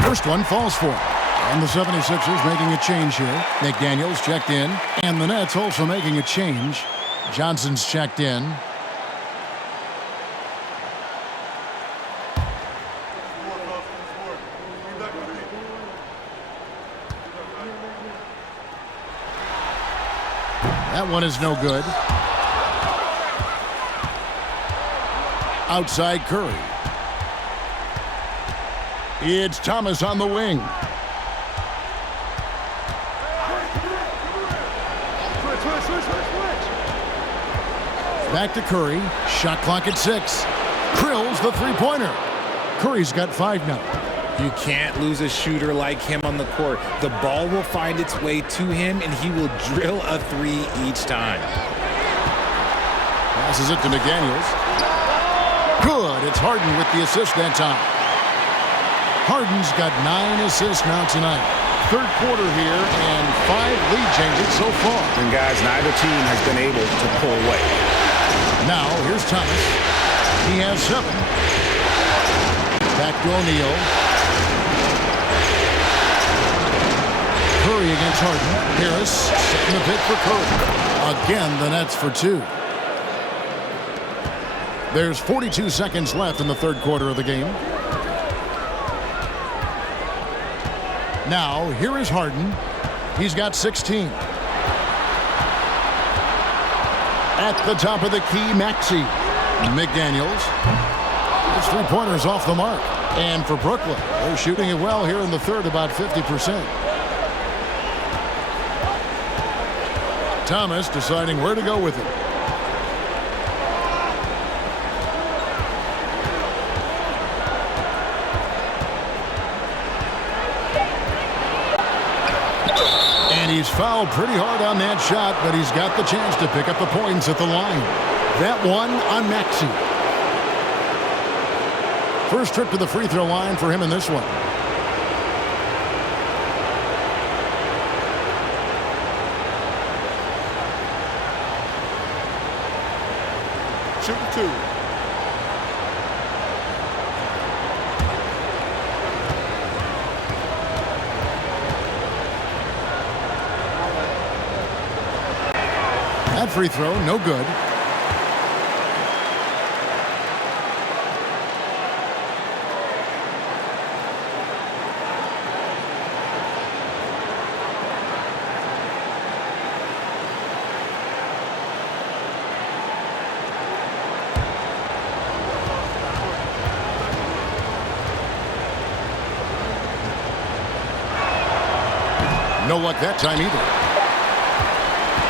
First one falls for him. And the 76ers making a change here. McDaniels checked in. And the Nets also making a change. Johnson's checked in. That one is no good. Outside Curry. It's Thomas on the wing. Back to Curry. Shot clock at 6. Krills the three-pointer. Curry's got 5 now. You can't lose a shooter like him on the court. The ball will find its way to him, and he will drill a 3 each time. Passes it to McDaniels. Good. It's Harden with the assist that time. Harden's got 9 assists now tonight. Third quarter here and 5 lead changes so far. And guys, neither team has been able to pull away. Now here's Thomas. He has 7. Back to O'Neal. Curry against Harden. Harris setting the pick for Curry. Again, the Nets for 2. There's 42 seconds left in the third quarter of the game. Now, here is Harden. He's got 16. At the top of the key, Maxey. McDaniels. His three-pointer's off the mark. And for Brooklyn, they're shooting it well here in the third, about 50%. Thomas deciding where to go with it. And he's fouled pretty hard on that shot, but he's got the chance to pick up the points at the line. That one on Maxey. First trip to the free throw line for him in this one. Shooting 2. That free throw, no good. No luck that time either.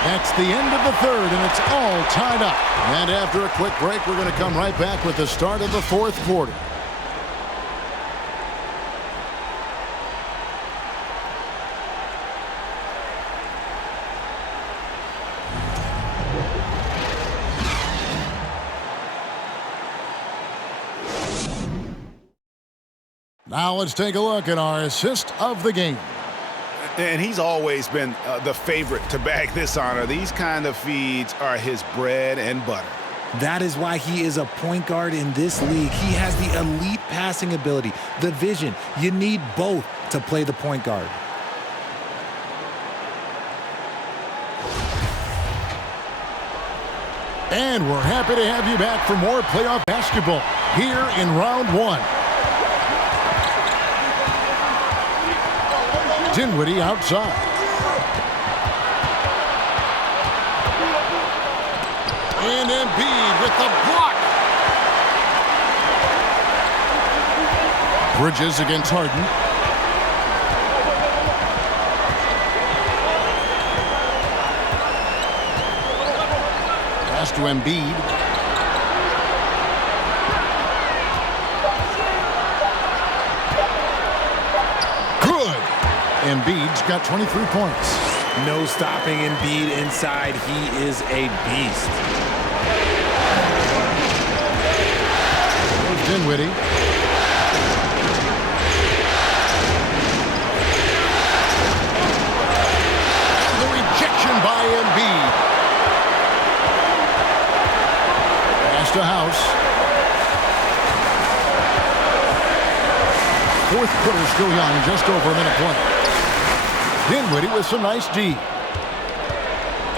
That's the end of the third, and it's all tied up. And after a quick break, we're going to come right back with the start of the fourth quarter. Now let's take a look at our assist of the game. And he's always been the favorite to bag this honor. These kind of feeds are his bread and butter. That is why he is a point guard in this league. He has the elite passing ability, the vision. You need both to play the point guard. And we're happy to have you back for more playoff basketball here in round one. Dinwiddie outside. And Embiid with the block. Bridges against Harden. Pass to Embiid. Good. Embiid's got 23 points. No stopping Embiid inside. He is a beast. There's Dinwiddie. And the rejection by Embiid. Pass to House. Fourth quarter still young, just over a minute played. Dinwiddie with some nice D.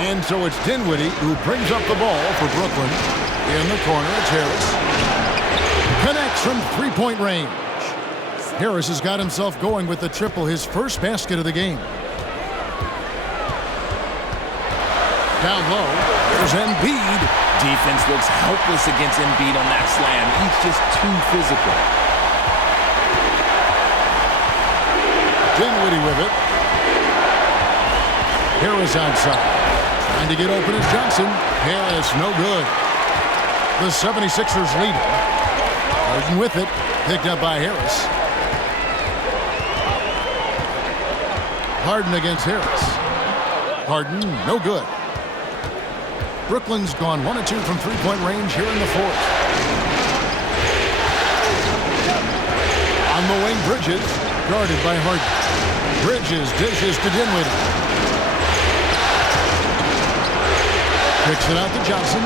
And so it's Dinwiddie who brings up the ball for Brooklyn. In the corner, it's Harris. Connects from three-point range. Harris has got himself going with the triple, his first basket of the game. Down low, there's Embiid. Defense looks helpless against Embiid on that slam. He's just too physical. Dinwiddie with it. Harris outside. Trying to get open is Johnson. Harris, no good. The 76ers lead. Harden with it. Picked up by Harris. Harden against Harris. Harden, no good. Brooklyn's gone 1 of 2 from three-point range here in the fourth. On the wing, Bridges, guarded by Harden. Bridges dishes to Dinwiddie. Picks it out to Johnson.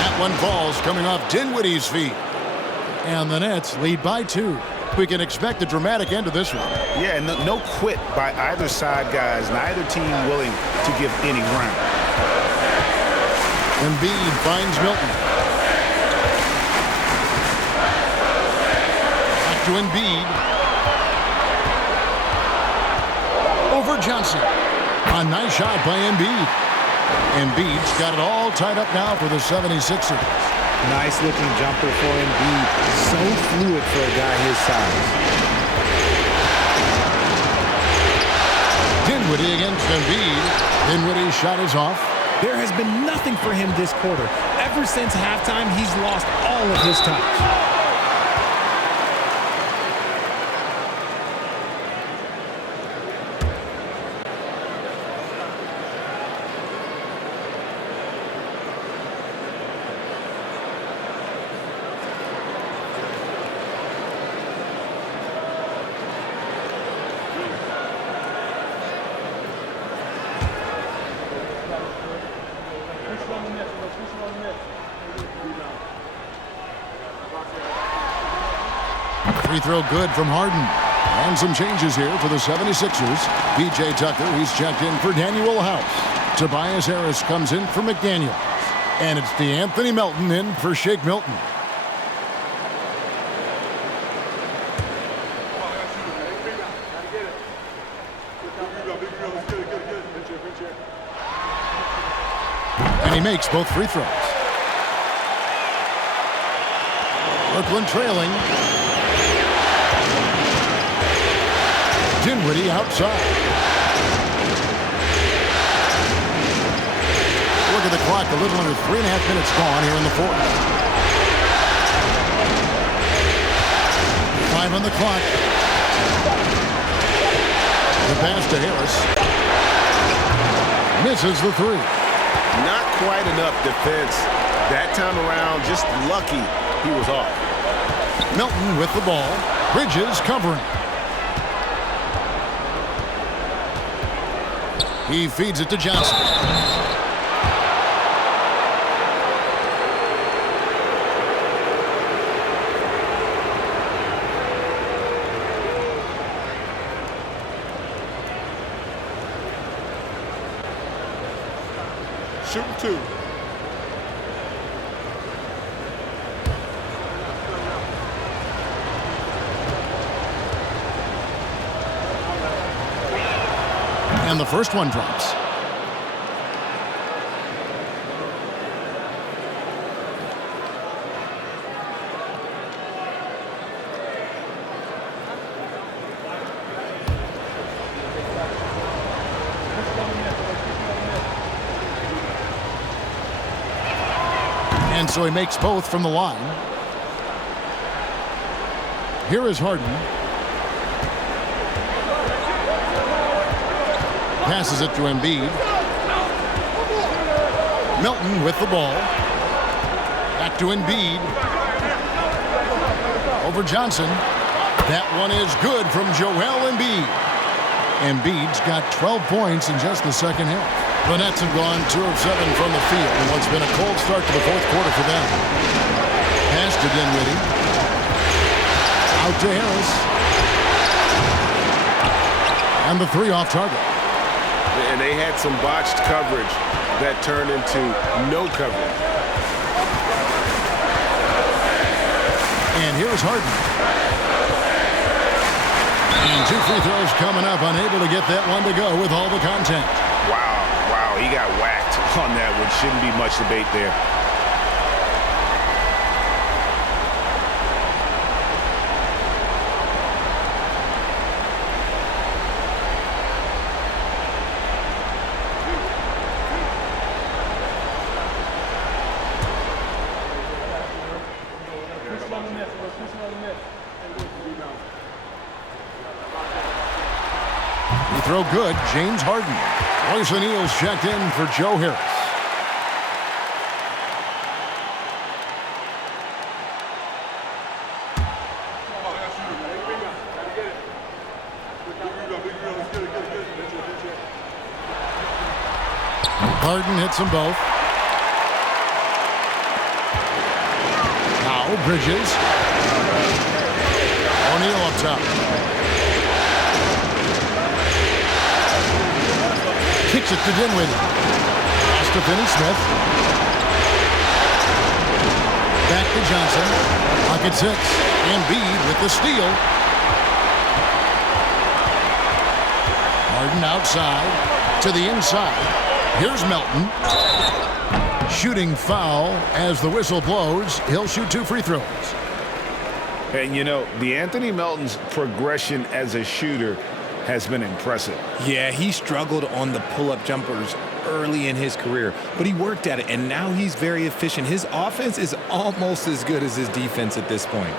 That one falls coming off Dinwiddie's feet. And the Nets lead by 2. We can expect a dramatic end to this one. Yeah, no quit by either side, guys. Neither team willing to give any ground. Embiid finds Milton. Back to Embiid. Over Johnson. A nice shot by Embiid. Embiid's got it all tied up now for the 76ers. Nice looking jumper for Embiid. So fluid for a guy his size. Dinwiddie against Embiid. Dinwiddie's shot is off. There has been nothing for him this quarter. Ever since halftime, he's lost all of his touch. Free throw good from Harden. And some changes here for the 76ers. P.J. Tucker, he's checked in for Daniel House. Tobias Harris comes in for McDaniels. And it's DeAnthony Melton in for Shake Milton. And he makes both free throws. Brooklyn trailing. Dinwiddie outside. Look at the clock, a little under 3.5 minutes gone here in the fourth. 5 on the clock. The pass to Harris. Misses the three. Not quite enough defense that time around. Just lucky he was off. Milton with the ball. Bridges covering. He feeds it to Johnson. Shooting 2. And the first one drops. And so he makes both from the line. Here is Harden. Passes it to Embiid. Milton with the ball. Back to Embiid. Over Johnson. That one is good from Joel Embiid. Embiid's got 12 points in just the second half. The Nets have gone 2 of 7 from the field in what's been a cold start to the fourth quarter for them. Pass to Dinwiddie. Out to Harris. And the 3 off target. And they had some botched coverage that turned into no coverage. And here's Harden. And 2 free throws coming up, unable to get that one to go with all the contact. Wow, he got whacked on that one. Shouldn't be much debate there. Throw good, James Harden. Royce O'Neal's checked in for Joe Harris. Harden hits them both. Now Bridges. O'Neal up top. Kicks it to Dinwiddie. Pass to Finney-Smith. Back to Johnson. Pocket 6. Embiid with the steal. Harden outside to the inside. Here's Melton. Shooting foul as the whistle blows. He'll shoot 2 free throws. And you know, DeAnthony Melton's progression as a shooter has been impressive. Yeah, he struggled on the pull-up jumpers early in his career, but he worked at it, and now he's very efficient. His offense is almost as good as his defense at this point.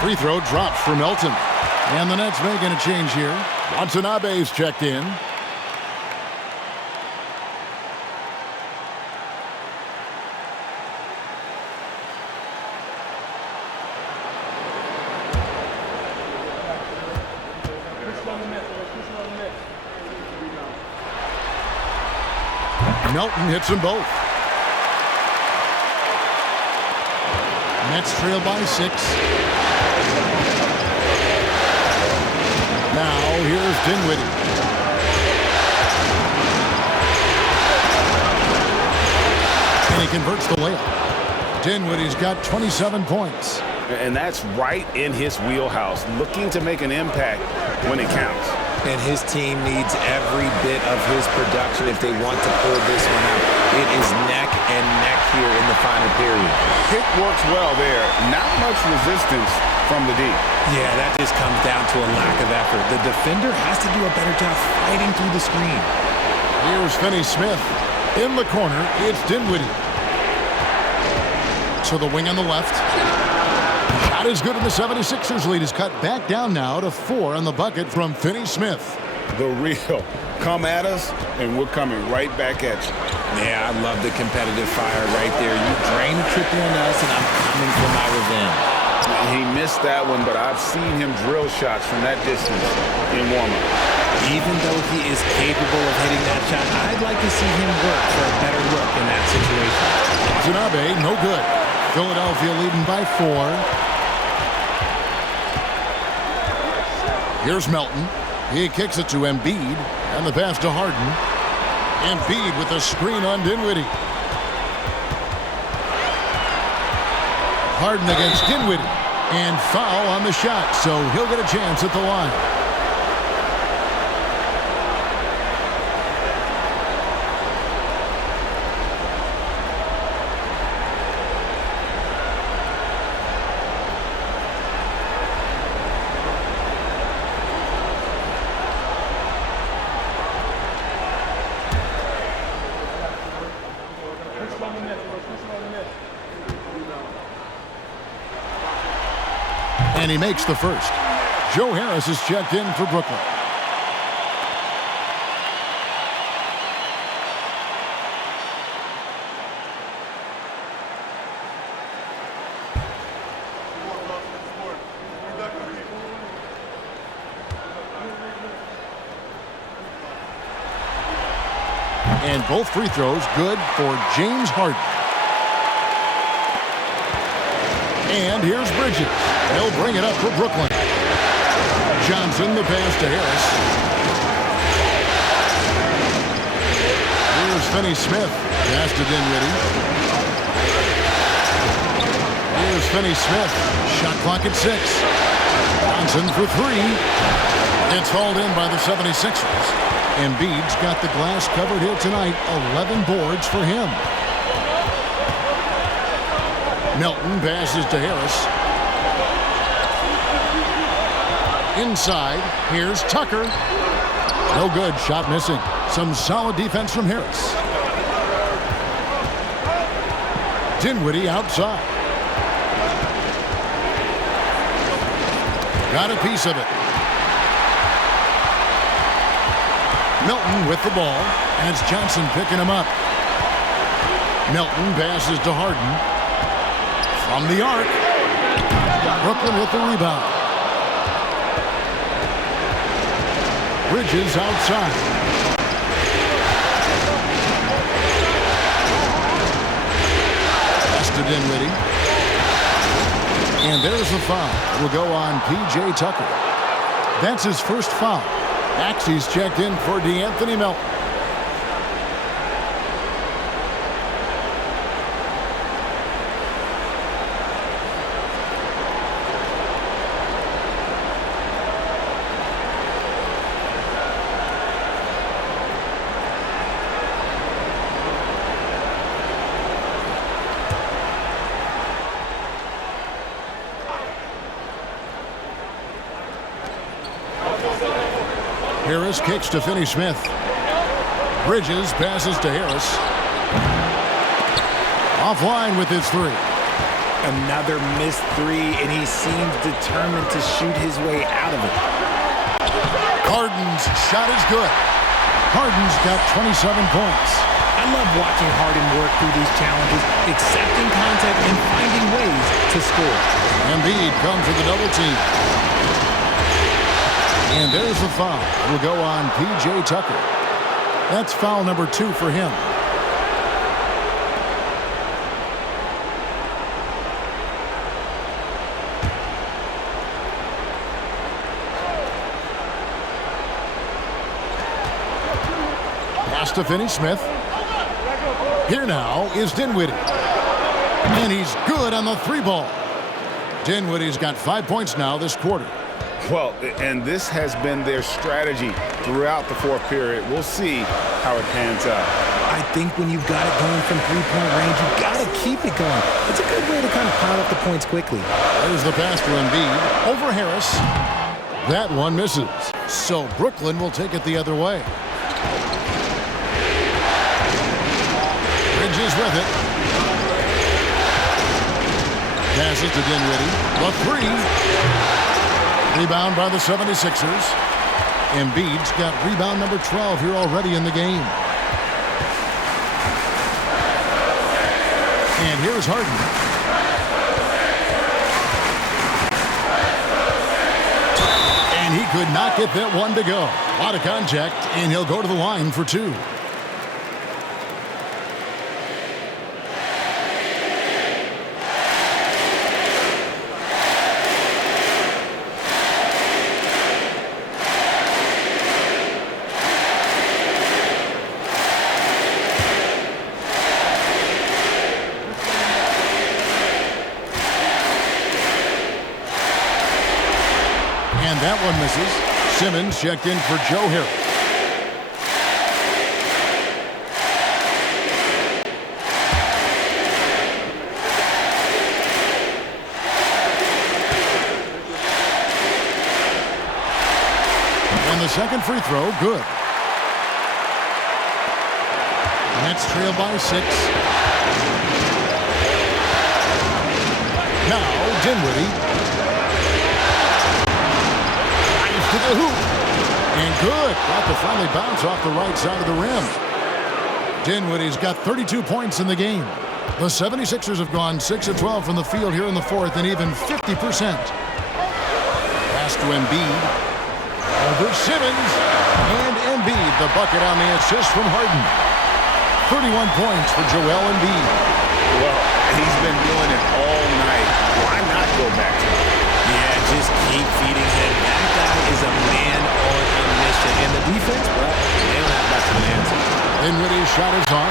Free throw drops for Melton. And the Nets making a change here. Watanabe's checked in. Melton hits them both. Nets trail by 6. Now here's Dinwiddie. And he converts the layup. Dinwiddie's got 27 points. And that's right in his wheelhouse, looking to make an impact when it counts. And his team needs every bit of his production if they want to pull this one out. It is neck and neck here in the final period. Pick works well there. Not much resistance from the D. Yeah, that just comes down to a lack of effort. The defender has to do a better job fighting through the screen. Here's Finney-Smith. In the corner, it's Dinwiddie. To the wing on the left. Shot is good, and the 76ers lead is cut back down now to 4 on the bucket from Finney-Smith. The real. Come at us, and we're coming right back at you. Yeah, I love the competitive fire right there. You drain a triple on us, and I'm coming for my revenge. He missed that one, but I've seen him drill shots from that distance in warm-up. Even though he is capable of hitting that shot, I'd like to see him work for a better look in that situation. Watanabe, no good. Philadelphia leading by 4. Here's Melton. He kicks it to Embiid, and the pass to Harden. Embiid with a screen on Dinwiddie. Harden against Dinwiddie, and foul on the shot, so he'll get a chance at the line. And he makes the first. Joe Harris is checked in for Brooklyn. And both free throws good for James Harden. And here's Bridges. He'll bring it up for Brooklyn. Johnson, the pass to Harris. Here's Finney-Smith. Pass to Dinwiddie. Here's Finney-Smith. Shot clock at 6. Johnson for 3. It's hauled in by the 76ers. Embiid's got the glass covered here tonight. 11 boards for him. Melton passes to Harris. Inside, here's Tucker. No good, shot missing. Some solid defense from Harris. Dinwiddie outside. Got a piece of it. Melton with the ball, and it's Johnson picking him up. Melton passes to Harden. From the arc. Brooklyn with the rebound. Bridges outside. Pass to Dinwiddie. And there's the foul. Will go on P.J. Tucker. That's his first foul. Axie's checked in for DeAnthony Melton. Harris kicks to Finney-Smith. Bridges passes to Harris. Offline with his 3. Another missed 3, and he seems determined to shoot his way out of it. Harden's shot is good. Harden's got 27 points. I love watching Harden work through these challenges, accepting contact and finding ways to score. Embiid comes with a double team. And there's the foul. Will go on P.J. Tucker. That's foul number 2 for him. Pass to Finney-Smith. Here now is Dinwiddie. And he's good on the 3 ball. Dinwiddie's got 5 points now this quarter. Well, and this has been their strategy throughout the 4th period. We'll see how it pans out. I think when you've got it going from 3-point range, you've got to keep it going. It's a good way to kind of pile up the points quickly. There's the pass to Embiid. Over Harris. That one misses. So Brooklyn will take it the other way. Bridges with it. Passes to Dinwiddie. The three. Rebound by the 76ers. Embiid's got rebound number 12 here already in the game. And here's Harden. And he could not get that one to go. A lot of contact, and he'll go to the line for two. And that one misses. Simmons checked in for Joe Harris. And the second free throw, good. Nets trail by 6. Now Dinwiddie. To the hoop. And good. Got to finally bounce off the right side of the rim. Dinwiddie's got 32 points in the game. The 76ers have gone 6 of 12 from the field here in the fourth and even 50%. Pass to Embiid. Over Simmons. And Embiid, the bucket on the assist from Harden. 31 points for Joel Embiid. Well, he's been doing it all night. Why not go back to him? Yeah, just keep feeding him. That guy is a man on a mission. And the defense, well, they don't have much of an answer. Dinwiddie's shot is off.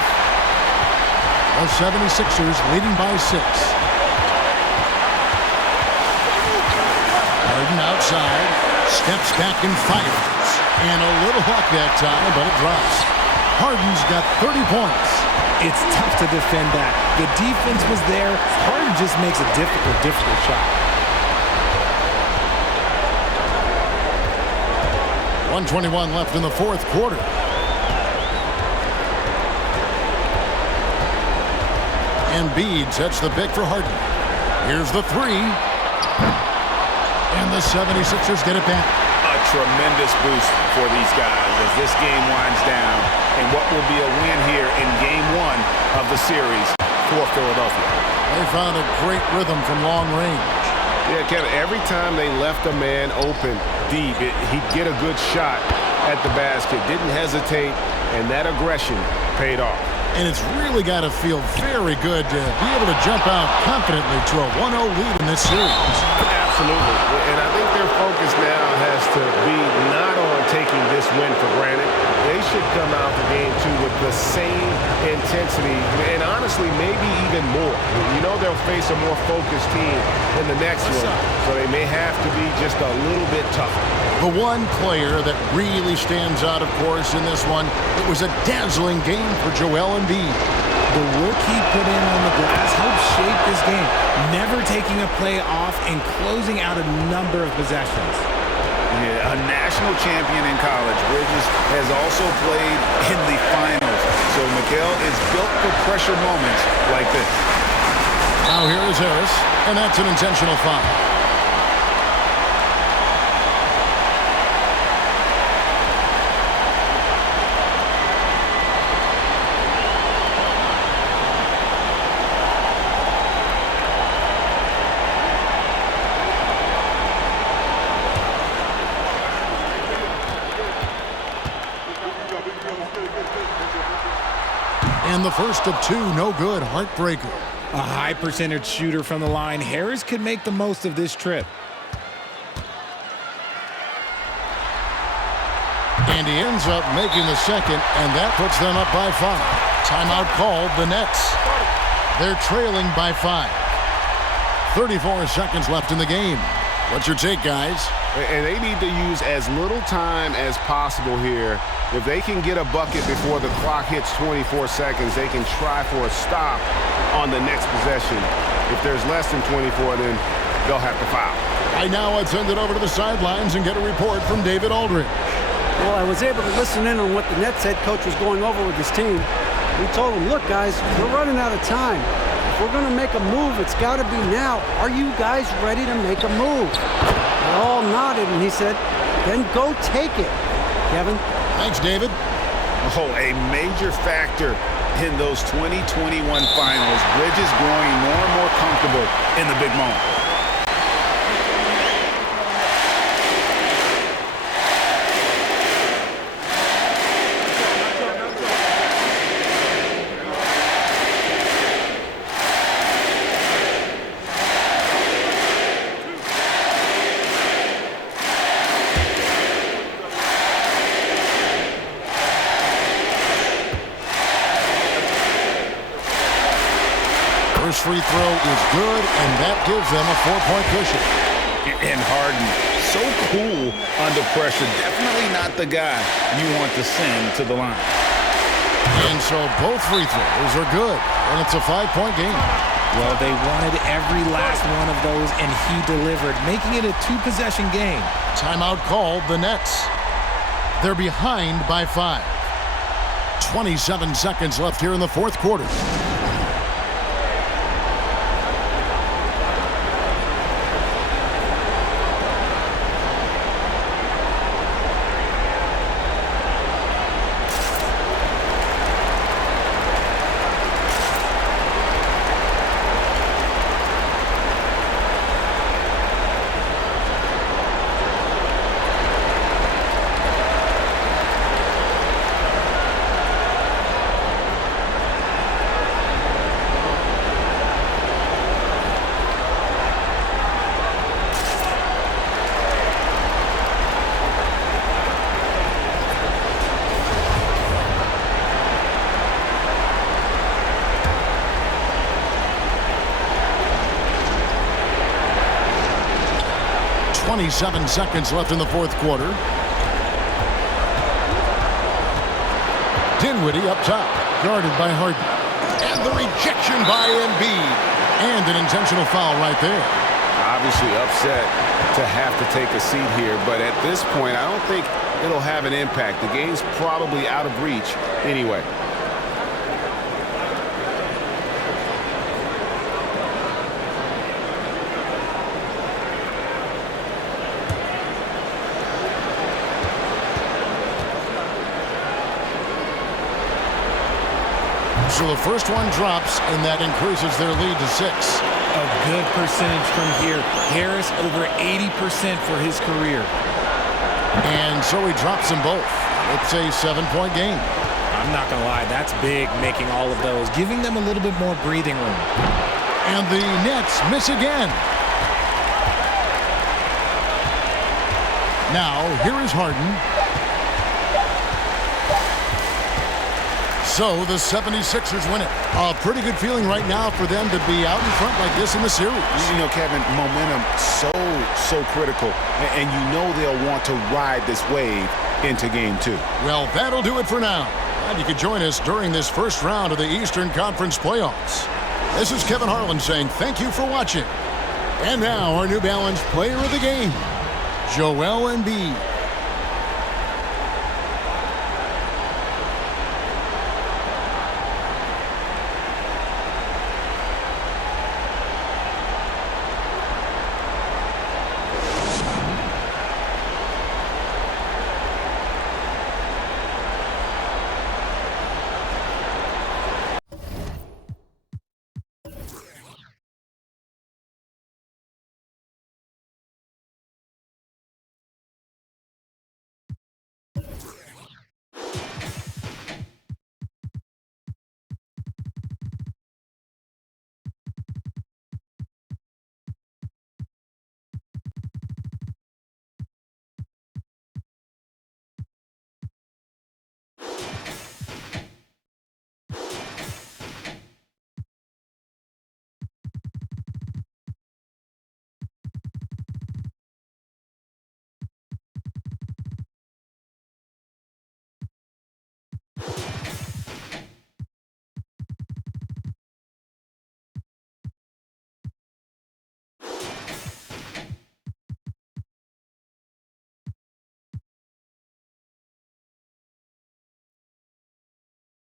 The 76ers leading by 6. Harden outside. Steps back and fires. And a little luck that time, but it drops. Harden's got 30 points. It's tough to defend that. The defense was there. Harden just makes a difficult shot. 1:21 left in the fourth quarter. Embiid sets the pick for Harden. Here's the three. And the 76ers get it back. A tremendous boost for these guys as this game winds down and what will be a win here in game 1 of the series for Philadelphia. They found a great rhythm from long range. Yeah, Kevin, every time they left a man open deep, he'd get a good shot at the basket. Didn't hesitate, and that aggression paid off. And it's really got to feel very good to be able to jump out confidently to a 1-0 lead in this series. Absolutely. And I think their focus now has to be not on taking this win for granted. They should come out to game 2 with the same intensity and honestly maybe even more. You know they'll face a more focused team in the next one, so they may have to be just a little bit tougher. The one player that really stands out, of course, in this one, it was a dazzling game for Joel Embiid. The work he put in on the glass helped shape this game, never taking a play off and closing out a number of possessions. Yeah, a national champion in college. Bridges has also played in the finals. So Miguel is built for pressure moments like this. Now here is Harris, and that's an intentional foul. And the first of 2, no good, heartbreaker. A high percentage shooter from the line. Harris could make the most of this trip. And he ends up making the second, and that puts them up by 5. Timeout called, the Nets. They're trailing by 5. 34 seconds left in the game. What's your take, guys? And they need to use as little time as possible here. If they can get a bucket before the clock hits 24 seconds, they can try for a stop on the next possession. If there's less than 24, then they'll have to foul. Right now, I'd send it over to the sidelines and get a report from David Aldridge. Well, I was able to listen in on what the Nets head coach was going over with his team. He told them, look, guys, we're running out of time. If we're going to make a move, it's got to be now. Are you guys ready to make a move? They all nodded, and he said, then go take it. Kevin? Thanks, David. Oh, a major factor in those 2021 finals. Bridges growing more and more comfortable in the big moment. First free throw is good, and that gives them a 4-point cushion. And Harden, so cool under pressure. Definitely not the guy you want to send to the line. And so both free throws are good, and it's a 5-point game. Well, they wanted every last one of those, and he delivered, making it a 2-possession game. Timeout called the Nets. They're behind by 5. 27 seconds left here in the fourth quarter. Seven seconds left in the fourth quarter. Dinwiddie up top, guarded by Harden. And the rejection by Embiid. And an intentional foul right there. Obviously upset to have to take a seat here, but at this point, I don't think it'll have an impact. The game's probably out of reach anyway. So the first one drops, and that increases their lead to 6. A good percentage from here. Harris over 80% for his career. And so he drops them both. It's a 7-point game. I'm not going to lie, that's big, making all of those, giving them a little bit more breathing room. And the Nets miss again. Now, here is Harden. So the 76ers win it. A pretty good feeling right now for them to be out in front like this in the series. You know, Kevin, momentum so critical. And you know they'll want to ride this wave into game 2. Well, that'll do it for now. And you can join us during this first round of the Eastern Conference playoffs. This is Kevin Harlan saying thank you for watching. And now our New Balance player of the game, Joel Embiid.